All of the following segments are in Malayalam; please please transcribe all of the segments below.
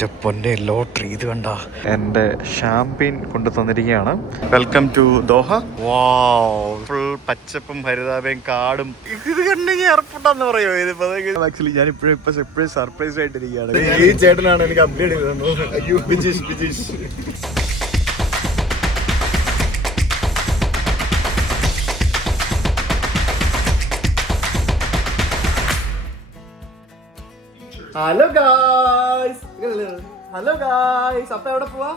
എൻ്റെ പൊന്നെ ലോട്ടറി ഇത് കണ്ട എൻ്റെ ഷാംപെയിൻ കൊണ്ടു തന്നിരിക്കുകയാണ്. Welcome to Doha. Wow, full പച്ചപ്പും ഹരിതാപയും കാടും. ഇത് കണ്ടെങ്കിൽ എയർപോർട്ടാന്ന് പറയുമോ? ഇതിപ്പോ ആക്ച്വലി ഞാൻ ഇപ്പോഴും സർപ്രൈസ് ആയിട്ടിരിക്കുകയാണ്. ഈ ചേട്ടനാണ് എനിക്ക് അപ്ഡേറ്റ് ചെയ്തത്. അയ്യോ ബിജീഷ് ഹലോ ഗായ്സ്, അപ്പൊ എവിടെ പോവാ?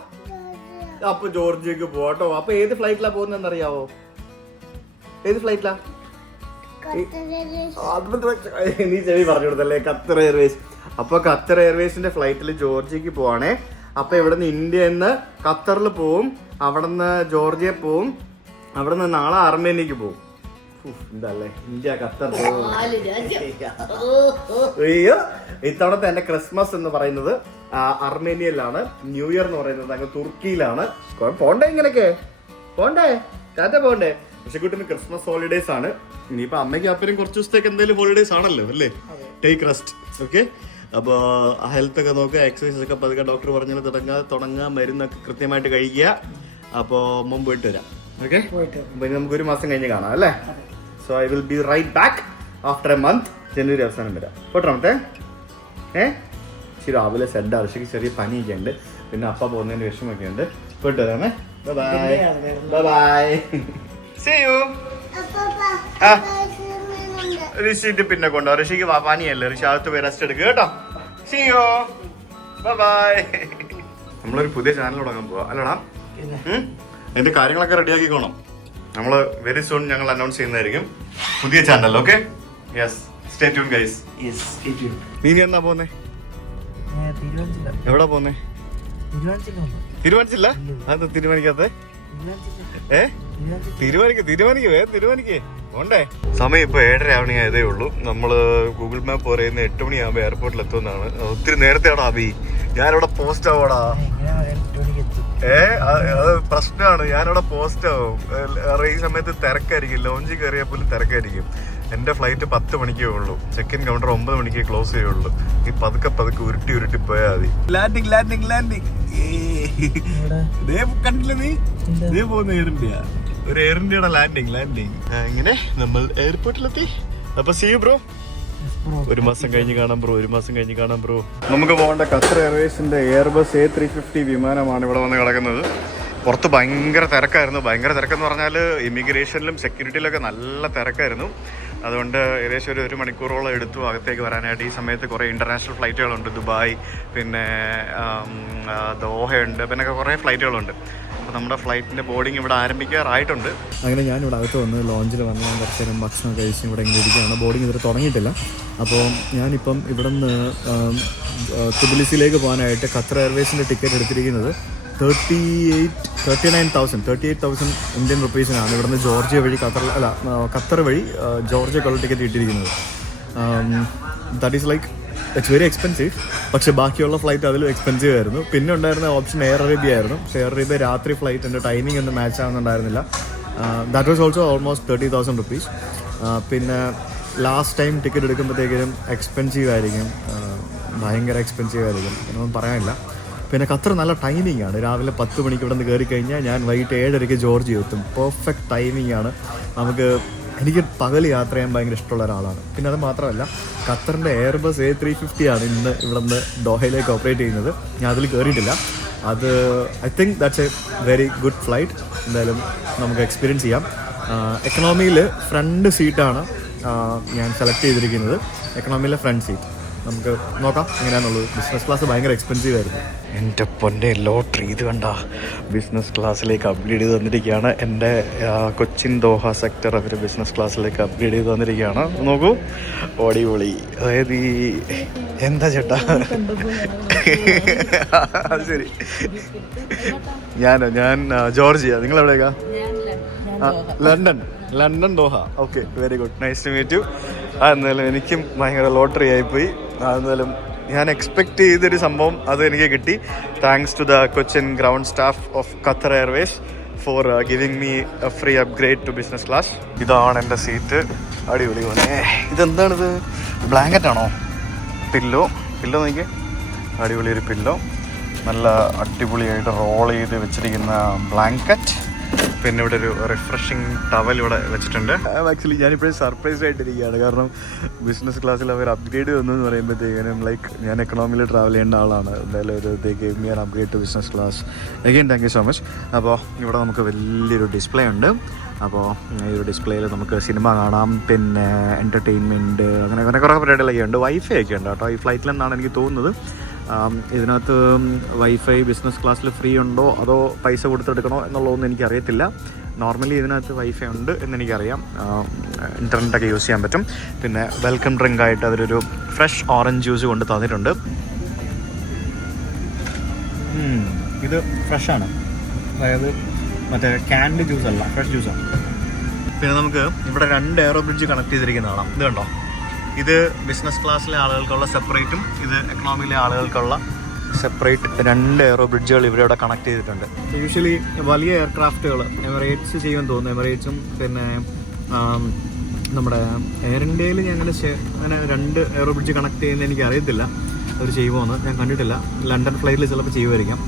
അപ്പൊ ജോർജിയക്ക് പോവാട്ടോ. അപ്പൊ ഏത് ഫ്ലൈറ്റിലാ പോകുന്നതെന്ന് അറിയാവോ? ഏത് ഫ്ലൈറ്റിലാ? നീ ചെവി പറഞ്ഞു കൊടുത്തല്ലേ, ഖത്തർ എയർവേസ്. അപ്പൊ ഖത്തർ എയർവേസിന്റെ ഫ്ലൈറ്റിൽ ജോർജിയക്ക് പോവാണേ. അപ്പൊ ഇവിടെ നിന്ന് ഇന്ത്യന്ന് ഖത്തറിൽ പോവും, അവിടെ നിന്ന് ജോർജിയ പോവും, അവിടെ നിന്ന് നാളെ അർമേനിയക്ക് പോവും. ഇതല്ലേ ഇന്ത്യ ഖത്തർ. അയ്യോ, ഇത്തവണത്തെ എന്റെ ക്രിസ്മസ് എന്ന് പറയുന്നത് അർമേനിയയിലാണ്, ന്യൂ ഇയർ എന്ന് പറയുന്നത് അങ്ങ് തുർക്കിയിലാണ്. പോണ്ടേ, ഇങ്ങനെയൊക്കെ പോണ്ടേ, കാറ്റ പോണ്ടേ. പക്ഷെ കുട്ടിന് ക്രിസ്മസ് ഹോളിഡേസ് ആണ്. ഇനിയിപ്പോ അമ്മയ്ക്ക് അപ്പനും കുറച്ച് ദിവസത്തേക്ക് എന്തെങ്കിലും ഹോളിഡേസ് ആണല്ലോ അല്ലേ. Take rest, okay. അപ്പോൾ ഹെൽത്ത് ഒക്കെ നോക്കുക, എക്സസൈസ് ഒക്കെ പതുക്കെ ഡോക്ടർ പറഞ്ഞാൽ തുടങ്ങുക, മരുന്നൊക്കെ കൃത്യമായിട്ട് കഴിക്കുക. അപ്പോൾ മുമ്പ് പോയിട്ട് വരാം, ഓക്കെ. അപ്പൊ ഇനി നമുക്ക് 1 മാസം കഴിഞ്ഞ് കാണാം അല്ലേ. So I will be right back after a month. ജനുവരി അവസാനം വരാം. പോട്ടാമത്തെ ശരി. രാവിലെ സെഡ് ആവശ്യക്ക് ചെറിയ പനിയൊക്കെ ഉണ്ട്, പിന്നെ അപ്പ പോകുന്നതിന് വിഷമൊക്കെ ഉണ്ട്. പോയിട്ട് വരാമേ. ബൈ. See you. ഋഷിക്ക് പിന്നെ കൊണ്ടുപോകാം. ഋഷിക്ക് പനിയല്ലേ, ഋഷി അകത്ത് പോയി റെസ്റ്റ് എടുക്കുക കേട്ടോ. See you. Bye. നമ്മളൊരു പുതിയ ചാനൽ തുടങ്ങാൻ പോവാ അല്ലടാ. അതിന്റെ കാര്യങ്ങളൊക്കെ റെഡിയാക്കിക്കോണം. നമ്മൾ വെരി സൂൺ ഞങ്ങൾ അനൗൺസ് ചെയ്യുന്നതായിരിക്കും പുതിയ channel, okay. Yes, stay tune guys. നീ എന്നാ പോന്നേ? എവിടാ പോന്നേ? തീരുമാനിച്ചില്ല? അത് തീരുമാനിക്കാത്ത? തീരുമാനിക്കേ പോണ്ടേ. സമയം ഇപ്പൊ 7:30 ആവണേ ഉള്ളൂ. നമ്മള് ഗൂഗിൾ മാപ്പ് പറയുന്ന 8 മണിയാകുമ്പോ എയർപോർട്ടിൽ എത്തുമെന്നാണ്. ഒത്തിരി നേരത്തെ ആടാ അബി, ഞാനിവിടെ പോസ്റ്റ് ആവാടാ. അത് പ്രശ്നമാണ്, ഞാനിവിടെ പോസ്റ്റ് ആവും. ഈ സമയത്ത് തിരക്കായിരിക്കും, ലോഞ്ചിൽ കയറിയാൽ പോലും തിരക്കായിരിക്കും. എന്റെ ഫ്ലൈറ്റ് 10 മണിക്കേ ഉള്ളൂ, ചെക്ക് ഇൻ കൗണ്ടർ 9 മണിക്കേ ക്ലോസ് ചെയ്യുള്ളൂ. ഈ പതുക്കെ ഉരുട്ടി പോയാൽ മതി. ലാൻഡിങ് കണ്ടില്ല നീ? നീ പോകുന്ന എയർ ഇന്ത്യ, ഒരു എയർ ഇന്ത്യയുടെ ലാൻഡിങ്. ഇങ്ങനെ നമ്മൾ എയർപോർട്ടിലെത്തി. അപ്പൊ സീ യു ബ്രോ. 1 മാസം കഴിഞ്ഞ് കാണാം ബ്രോ. നമുക്ക് പോകേണ്ട ഖത്തർ എയർവേസിന്റെ എയർബസ് A350 വിമാനമാണ് ഇവിടെ വന്ന് കിടക്കുന്നത്. പുറത്ത് ഭയങ്കര തിരക്കായിരുന്നു. ഭയങ്കര തിരക്കെന്ന് പറഞ്ഞാൽ ഇമിഗ്രേഷനിലും സെക്യൂരിറ്റിയിലൊക്കെ നല്ല തിരക്കായിരുന്നു. അതുകൊണ്ട് ഏകദേശം ഒരു 1 മണിക്കൂറോളം എടുത്തു അകത്തേക്ക് വരാനായിട്ട്. ഈ സമയത്ത് കുറേ ഇൻ്റർനാഷണൽ ഫ്ലൈറ്റുകളുണ്ട്, ദുബായ്, പിന്നെ ദോഹയുണ്ട്, പിന്നെ കുറേ ഫ്ലൈറ്റുകളുണ്ട്. അപ്പോൾ നമ്മുടെ ഫ്ലൈറ്റിൻ്റെ ബോർഡിങ് ഇവിടെ ആരംഭിക്കാറായിട്ടുണ്ട്. അങ്ങനെ ഞാനിവിടെ അകത്ത് വന്ന് ലോഞ്ചിൽ വന്ന് കുറച്ച് നേരം ഭക്ഷണം കഴിച്ച് ഇവിടെ ഇങ്ങനെ ഇരിക്കുകയാണ്. ബോർഡിങ് ഇതുവരെ തുടങ്ങിയിട്ടില്ല. അപ്പോൾ ഞാനിപ്പം ഇവിടെ നിന്ന് തുബിലിസിലേക്ക് പോകാനായിട്ട് ഖത്തർ എയർവേസിൻ്റെ ടിക്കറ്റ് എടുത്തിരിക്കുന്നത് 38,000 ഇന്ത്യൻ റുപ്പീസിനാണ്. ഇവിടെ നിന്ന് ജോർജിയ വഴി ഖത്തർ വഴി ജോർജിയക്കുള്ള ടിക്കറ്റ് കിട്ടിയിരിക്കുന്നത്. That is like it's very expensive. പക്ഷേ ബാക്കിയുള്ള ഫ്ലൈറ്റ് അതിലും എക്സ്പെൻസീവ് ആയിരുന്നു. പിന്നെ ഉണ്ടായിരുന്ന ഓപ്ഷൻ എയർ അറേബ്യ ആയിരുന്നു. പക്ഷേ എയർ അറേബ്യ രാത്രി ഫ്ലൈറ്റ് എൻ്റെ ടൈമിംഗ് ഒന്നും മാച്ച് ആവുന്നുണ്ടായിരുന്നില്ല. That was also almost 30,000 rupees. പിന്നെ ലാസ്റ്റ് ടൈം ടിക്കറ്റ് എടുക്കുമ്പോഴത്തേക്കും എക്സ്പെൻസീവ് ആയിരിക്കും, ഭയങ്കര എക്സ്പെൻസീവ് ആയിരിക്കും, ഒന്നും പറയാനില്ല. പിന്നെ ഖത്തർ നല്ല ടൈമിംഗ് ആണ്. രാവിലെ 10 മണിക്ക് ഇവിടെ നിന്ന് കയറി കഴിഞ്ഞാൽ ഞാൻ വൈകിട്ട് 7:30 ജോർജിയ എത്തും. പെർഫെക്റ്റ് ടൈമിംഗ് ആണ്. എനിക്ക് പകൽ യാത്ര ചെയ്യാൻ ഭയങ്കര ഇഷ്ടമുള്ള ഒരാളാണ്. പിന്നെ അത് മാത്രമല്ല, ഖത്തറിൻ്റെ എയർബസ് A350 ആണ് ഇന്ന് ഇവിടെ നിന്ന് ദോഹയിലേക്ക് ഓപ്പറേറ്റ് ചെയ്യുന്നത്. ഞാൻ അതിൽ കയറിയിട്ടില്ല. അത് I think that's A very good flight. എന്തായാലും നമുക്ക് എക്സ്പീരിയൻസ് ചെയ്യാം. എക്കണോമിയിൽ ഫ്രണ്ട് സീറ്റാണ് ഞാൻ സെലക്ട് ചെയ്തിരിക്കുന്നത്. എക്കണോമിയിലെ ഫ്രണ്ട് സീറ്റ്. നമുക്ക് നോക്കാം എങ്ങനെയാണെന്നുള്ളത്. ബിസിനസ് ക്ലാസ് ഭയങ്കര എക്സ്പെൻസീവ് ആയിരുന്നു. എൻ്റെ പൊന്നെ ലോട്ടറി ഇത് കണ്ട. ബിസിനസ് ക്ലാസ്സിലേക്ക് അപ്ഗ്രേഡ് ചെയ്ത് തന്നിരിക്കുകയാണ്. എൻ്റെ കൊച്ചിൻ ദോഹ സെക്ടർ അവർ ബിസിനസ് ക്ലാസ്സിലേക്ക് അപ്ഗ്രേഡ് ചെയ്ത് തന്നിരിക്കുകയാണ്. നോക്കൂ, അടിപൊളി. അതായത് ഈ എന്താ ചേട്ടാ, അത് ശരി. ഞാൻ ജോർജിയ. നിങ്ങളെവിടേക്കാ? London Doha. Okay, very good, nice to meet you. എന്നാലും എനിക്കും ഭയങ്കര ലോട്ടറി ആയിപ്പോയി. എന്നാലും ഞാൻ എക്സ്പെക്ട് ചെയ്തൊരു സംഭവം അത് എനിക്ക് കിട്ടി. Thanks to the Cochin ground staff of Qatar Airways for giving me a free upgrade to business class. ഇതാണ് എൻ്റെ സീറ്റ്. അടിപൊളി പോലെ. ഇതെന്താണിത്? ബ്ലാങ്കറ്റ് ആണോ? പില്ലോ നോക്കിയേ, അടിപൊളി ഒരു പില്ലോ. നല്ല അടിപൊളിയായിട്ട് റോൾ ചെയ്ത് വെച്ചിരിക്കുന്ന ബ്ലാങ്കറ്റ്, പിന്നെ ഇവിടെ ഒരു റിഫ്രഷിങ് ടവൽ ഇവിടെ വെച്ചിട്ടുണ്ട്. ആക്ച്വലി ഞാനിപ്പോഴും സർപ്രൈസ്ഡ് ആയിട്ടിരിക്കുകയാണ്. കാരണം ബിസിനസ് ക്ലാസ്സിൽ അവർ അപ്ഗ്രേഡ് വന്നു എന്ന് പറയുമ്പോഴത്തേക്കും ലൈക്ക് ഞാൻ എക്കണോമിയിൽ ട്രാവൽ ചെയ്യേണ്ട ആളാണ്. എന്തായാലും ഒരു ഞാൻ upgrade to business class. Again thank you so much. അപ്പോൾ ഇവിടെ നമുക്ക് വലിയൊരു ഡിസ്പ്ലേ ഉണ്ട്. അപ്പോൾ ഈ ഒരു ഡിസ്പ്ലേയിൽ നമുക്ക് സിനിമ കാണാം, പിന്നെ എൻ്റർടൈൻമെൻറ്റ്, അങ്ങനെ കുറേ പരിപാടികളൊക്കെ ഉണ്ട്. വൈഫൈ ഒക്കെ ഉണ്ട് കേട്ടോ ഈ ഫ്ലൈറ്റിലെന്നാണ് എനിക്ക് തോന്നുന്നത്. ഇതിനകത്ത് വൈഫൈ ബിസിനസ് ക്ലാസ്സിൽ ഫ്രീ ഉണ്ടോ അതോ പൈസ കൊടുത്തെടുക്കണോ എന്നുള്ളതൊന്നും എനിക്കറിയത്തില്ല. നോർമലി ഇതിനകത്ത് വൈഫൈ ഉണ്ട് എന്നെനിക്കറിയാം. ഇൻ്റർനെറ്റൊക്കെ യൂസ് ചെയ്യാൻ പറ്റും. പിന്നെ വെൽക്കം ഡ്രിങ്ക് ആയിട്ട് അവരൊരു ഫ്രഷ് ഓറഞ്ച് ജ്യൂസ് കൊണ്ട് തന്നിട്ടുണ്ട്. ഇത് ഫ്രഷാണ്, അതായത് മറ്റേ ക്യാൻഡ് ജ്യൂസ് അല്ല, ഫ്രഷ് ജ്യൂസാണ്. പിന്നെ നമുക്ക് ഇവിടെ 2 എയറോ ബ്രിഡ്ജ് കണക്ട് ചെയ്തിരിക്കുന്നതാണ്. ഇത് കണ്ടോ, ഇത് ബിസിനസ് ക്ലാസ്സിലെ ആളുകൾക്കുള്ള സെപ്പറേറ്റും ഇത് എക്കണോമിയിലെ ആളുകൾക്കുള്ള സെപ്പറേറ്റ് 2 എയറോ ബ്രിഡ്ജുകൾ ഇവിടെ കണക്ട് ചെയ്തിട്ടുണ്ട്. യൂഷ്വലി വലിയ എയർക്രാഫ്റ്റുകൾ എമിറേറ്റ്സ് ചെയ്യുമെന്ന് തോന്നുന്നു. എമിറേറ്റ്സും പിന്നെ നമ്മുടെ എയർ ഇന്ത്യയിൽ ഞാൻ അങ്ങനെ 2 എയറോ ബ്രിഡ്ജ് കണക്ട് ചെയ്യുന്നത് എനിക്ക് അറിയത്തില്ല. അവർ ചെയ്യുമോയെന്ന് ഞാൻ കണ്ടിട്ടില്ല. ലണ്ടൻ ഫ്ലൈറ്റിൽ ചിലപ്പോൾ ചെയ്യുമായിരിക്കാം.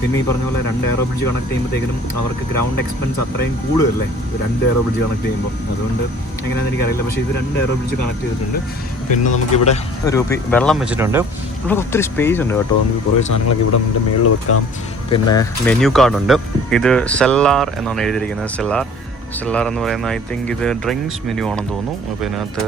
പിന്നെ ഈ പറഞ്ഞ പോലെ 2 എയറോ ബ്രിഡ്ജ് കണക്ട് ചെയ്യുമ്പോഴത്തേക്കും അവർക്ക് ഗ്രൗണ്ട് എക്സ്പെൻസ് അത്രയും കൂടുതലല്ലേ 2 എയറോ ബ്രിഡ്ജ് കണക്ട് ചെയ്യുമ്പോൾ. അതുകൊണ്ട് എങ്ങനെയാണെന്ന് എനിക്കറിയില്ല. പക്ഷേ ഇത് 2 എയറോ ബ്രിഡ്ജ് കണക്ട് ചെയ്തിട്ടുണ്ട്. പിന്നെ നമുക്കിവിടെ ഒരു വെള്ളം വെച്ചിട്ടുണ്ട്. ഇവിടെ ഒത്തിരി സ്പേസ് ഉണ്ട് കേട്ടോ. നമുക്ക് കുറേ സാധനങ്ങളൊക്കെ ഇവിടെ നമ്മുടെ മുകളിൽ വെക്കാം. പിന്നെ മെനു കാർഡുണ്ട്. ഇത് സെല്ലാർ എന്നാണ് എഴുതിയിരിക്കുന്നത്. സെല്ലാർ എന്ന് പറയുന്ന ഐ തിങ്ക് ഇത് ഡ്രിങ്ക്സ് മെനു ആണെന്ന് തോന്നുന്നു. അപ്പോൾ ഇതിനകത്ത്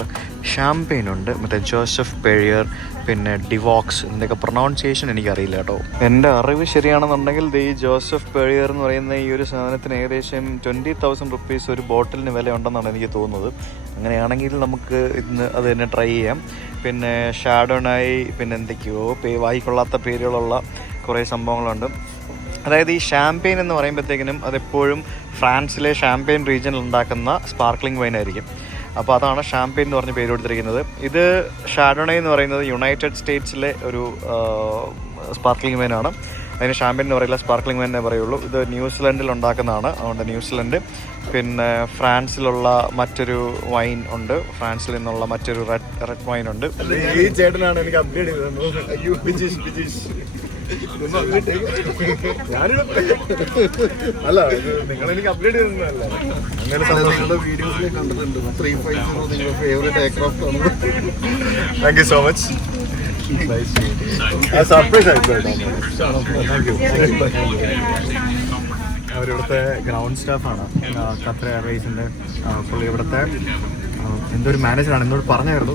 ഷാമ്പെയിൻ ഉണ്ട്, മറ്റേ ജോസഫ് പേരിയർ, പിന്നെ ഡിവോക്സ്, ഇതിൻ്റെയൊക്കെ പ്രൊനൗൺസിയേഷൻ എനിക്കറിയില്ല കേട്ടോ. എൻ്റെ അറിവ് ശരിയാണെന്നുണ്ടെങ്കിൽ ഈ ജോസഫ് പേരിയർ എന്ന് പറയുന്ന ഈ ഒരു സാധനത്തിന് ഏകദേശം 20,000 റുപ്പീസ് ഒരു ബോട്ടിലിന് വില ഉണ്ടെന്നാണ് എനിക്ക് തോന്നുന്നത്. അങ്ങനെയാണെങ്കിൽ നമുക്ക് ഇന്ന് അത് തന്നെ ട്രൈ ചെയ്യാം. പിന്നെ ഷാഡോണായി, പിന്നെ എന്തൊക്കെയോ വായിക്കൊള്ളാത്ത പേരുകളുള്ള കുറേ സംഭവങ്ങളുണ്ട്. അതായത് ഈ ഷാമ്പെയിൻ എന്ന് പറയുമ്പോഴത്തേക്കിനും അതെപ്പോഴും ഫ്രാൻസിലെ ഷാമ്പെയിൻ റീജിയനിൽ ഉണ്ടാക്കുന്ന സ്പാർക്ലിംഗ് വൈൻ ആയിരിക്കും. അപ്പോൾ അതാണ് ഷാമ്പെയിൻ എന്ന് പറഞ്ഞ് പേര് കൊടുത്തിരിക്കുന്നത്. ഇത് ഷാഡോണേ എന്ന് പറയുന്നത് യുണൈറ്റഡ് സ്റ്റേറ്റ്സിലെ ഒരു സ്പാർക്ലിംഗ് വൈനാണ്. അതിന് ഷാമ്പെയിൻ എന്ന് പറയില്ല, സ്പാർക്ലിംഗ് വൈനേ പറയുള്ളൂ. ഇത് ന്യൂസിലൻഡിൽ ഉണ്ടാക്കുന്നതാണ്. അതുകൊണ്ട് ന്യൂസിലൻഡ്. പിന്നെ ഫ്രാൻസിലുള്ള മറ്റൊരു വൈൻ ഉണ്ട്, ഫ്രാൻസിൽ നിന്നുള്ള മറ്റൊരു റെഡ് വൈൻ ഉണ്ട്. ഈ ചേട്ടനാണ് എനിക്ക് അപ്ഡേറ്റ് ചെയ്തത്. അല്ല, നിങ്ങൾ എനിക്ക് അപ്ഡേറ്റ് ചെയ്തതല്ല. അങ്ങനെ വീഡിയോസിൽ കണ്ടിട്ടുണ്ട്. 350 നിങ്ങളുടെ ഫേവറേറ്റ് എയർക്രാഫ്റ്റ് ആണ്. Thank you so much. Surprise ആയിക്കോട്ടെ. അവരിവിടുത്തെ ഗ്രൗണ്ട് സ്റ്റാഫാണ്, ഖത്തർ എയർവേസിൻ്റെ. പുള്ളി ഇവിടുത്തെ എന്തോ ഒരു മാനേജറാണ്. എന്നോട് പറഞ്ഞായിരുന്നു.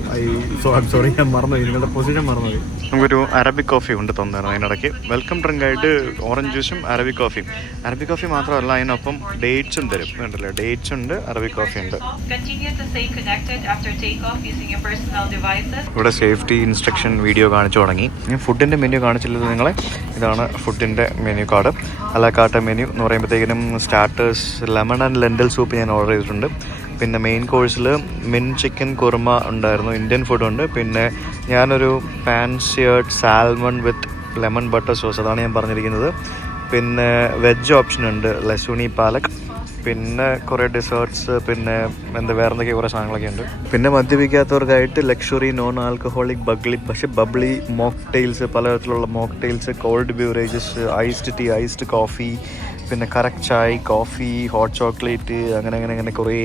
സോറി, ഞാൻ മറന്നുപോയി, നിങ്ങളുടെ പൊസിഷൻ മറന്നുപോയി. നമുക്കൊരു അറബിക് കോഫി കൊണ്ട് തന്നായിരുന്നു അതിനിടയ്ക്ക്. വെൽക്കം ഡ്രിങ്ക് ആയിട്ട് ഓറഞ്ച് ജ്യൂസും അറബിക് കോഫിയും. അറബിക് കോഫി മാത്രമല്ല, അതിനൊപ്പം ഡേറ്റ്സും തരും. വേണ്ടല്ലോ, ഡേറ്റ്സ് ഉണ്ട്, അറബിക് കോഫി ഉണ്ട്. ഇവിടെ സേഫ്റ്റി ഇൻസ്ട്രക്ഷൻ വീഡിയോ കാണിച്ചു തുടങ്ങി. ഞാൻ ഫുഡിൻ്റെ മെനു കാണിച്ചില്ലത് നിങ്ങളെ. ഇതാണ് ഫുഡിൻ്റെ മെനു കാർഡ്. അലാക്കാട്ട മെനു എന്ന് പറയുമ്പോഴത്തേക്കിനും starters lemon and lentil soup ഞാൻ ഓർഡർ ചെയ്തിട്ടുണ്ട്. പിന്നെ മെയിൻ കോഴ്സിൽ മിൻ ചിക്കൻ കുർമ ഉണ്ടായിരുന്നു, ഇന്ത്യൻ ഫുഡുണ്ട്. പിന്നെ ഞാനൊരു പാൻസിയേർഡ് സാൽമൺ വിത്ത് ലെമൺ ബട്ടർ സോസ്, അതാണ് ഞാൻ പറഞ്ഞിരിക്കുന്നത്. പിന്നെ വെജ് ഓപ്ഷൻ ഉണ്ട്, ലസൂണി പാലക്. പിന്നെ കുറേ ഡെസേർട്ട്സ്, പിന്നെ വേറെ എന്തൊക്കെ കുറേ സാധനങ്ങളൊക്കെ ഉണ്ട്. പിന്നെ മദ്യപിക്കാത്തവർക്കായിട്ട് luxury non alcoholic bubbly mocktails, പലതരത്തിലുള്ള mocktails, cold beverages, iced tea, iced coffee, പിന്നെ correct chai, coffee, hot chocolate, അങ്ങനെ കുറേ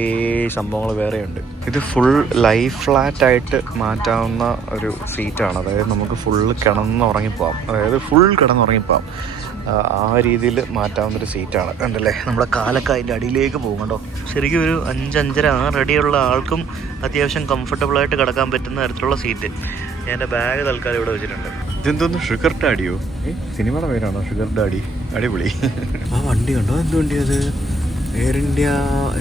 സംഭവങ്ങൾ വേറെയുണ്ട്. ഇത് ഫുൾ ലൈഫ് ഫ്ലാറ്റായിട്ട് മാറ്റാവുന്ന ഒരു സീറ്റാണ്. അതായത് നമുക്ക് ഫുള്ള് കിടന്നുറങ്ങിപ്പോവാം. ആ രീതിയിൽ മാറ്റാവുന്നൊരു സീറ്റാണ്. കണ്ടല്ലേ, നമ്മുടെ കാലൊക്കെ അതിൻ്റെ അടിയിലേക്ക് പോകും കേട്ടോ. ശരിക്കും ഒരു 5-5.5 അടിയുള്ള ആൾക്കും അത്യാവശ്യം കംഫർട്ടബിളായിട്ട് കിടക്കാൻ പറ്റുന്ന തരത്തിലുള്ള സീറ്റ്. ഞാൻ എൻ്റെ ബാഗ് തൽക്കാലം ഇവിടെ വെച്ചിട്ടുണ്ട്. ഇതെന്തോന്ന്, ഷുഗർ ഡാഡിയോ? സിനിമയുടെ പേരാണോ ഷുഗർ ഡാഡി? അടിപൊളി. ആ വണ്ടി കണ്ടോ, എന്ത് വണ്ടി അത്? എയർ ഇന്ത്യ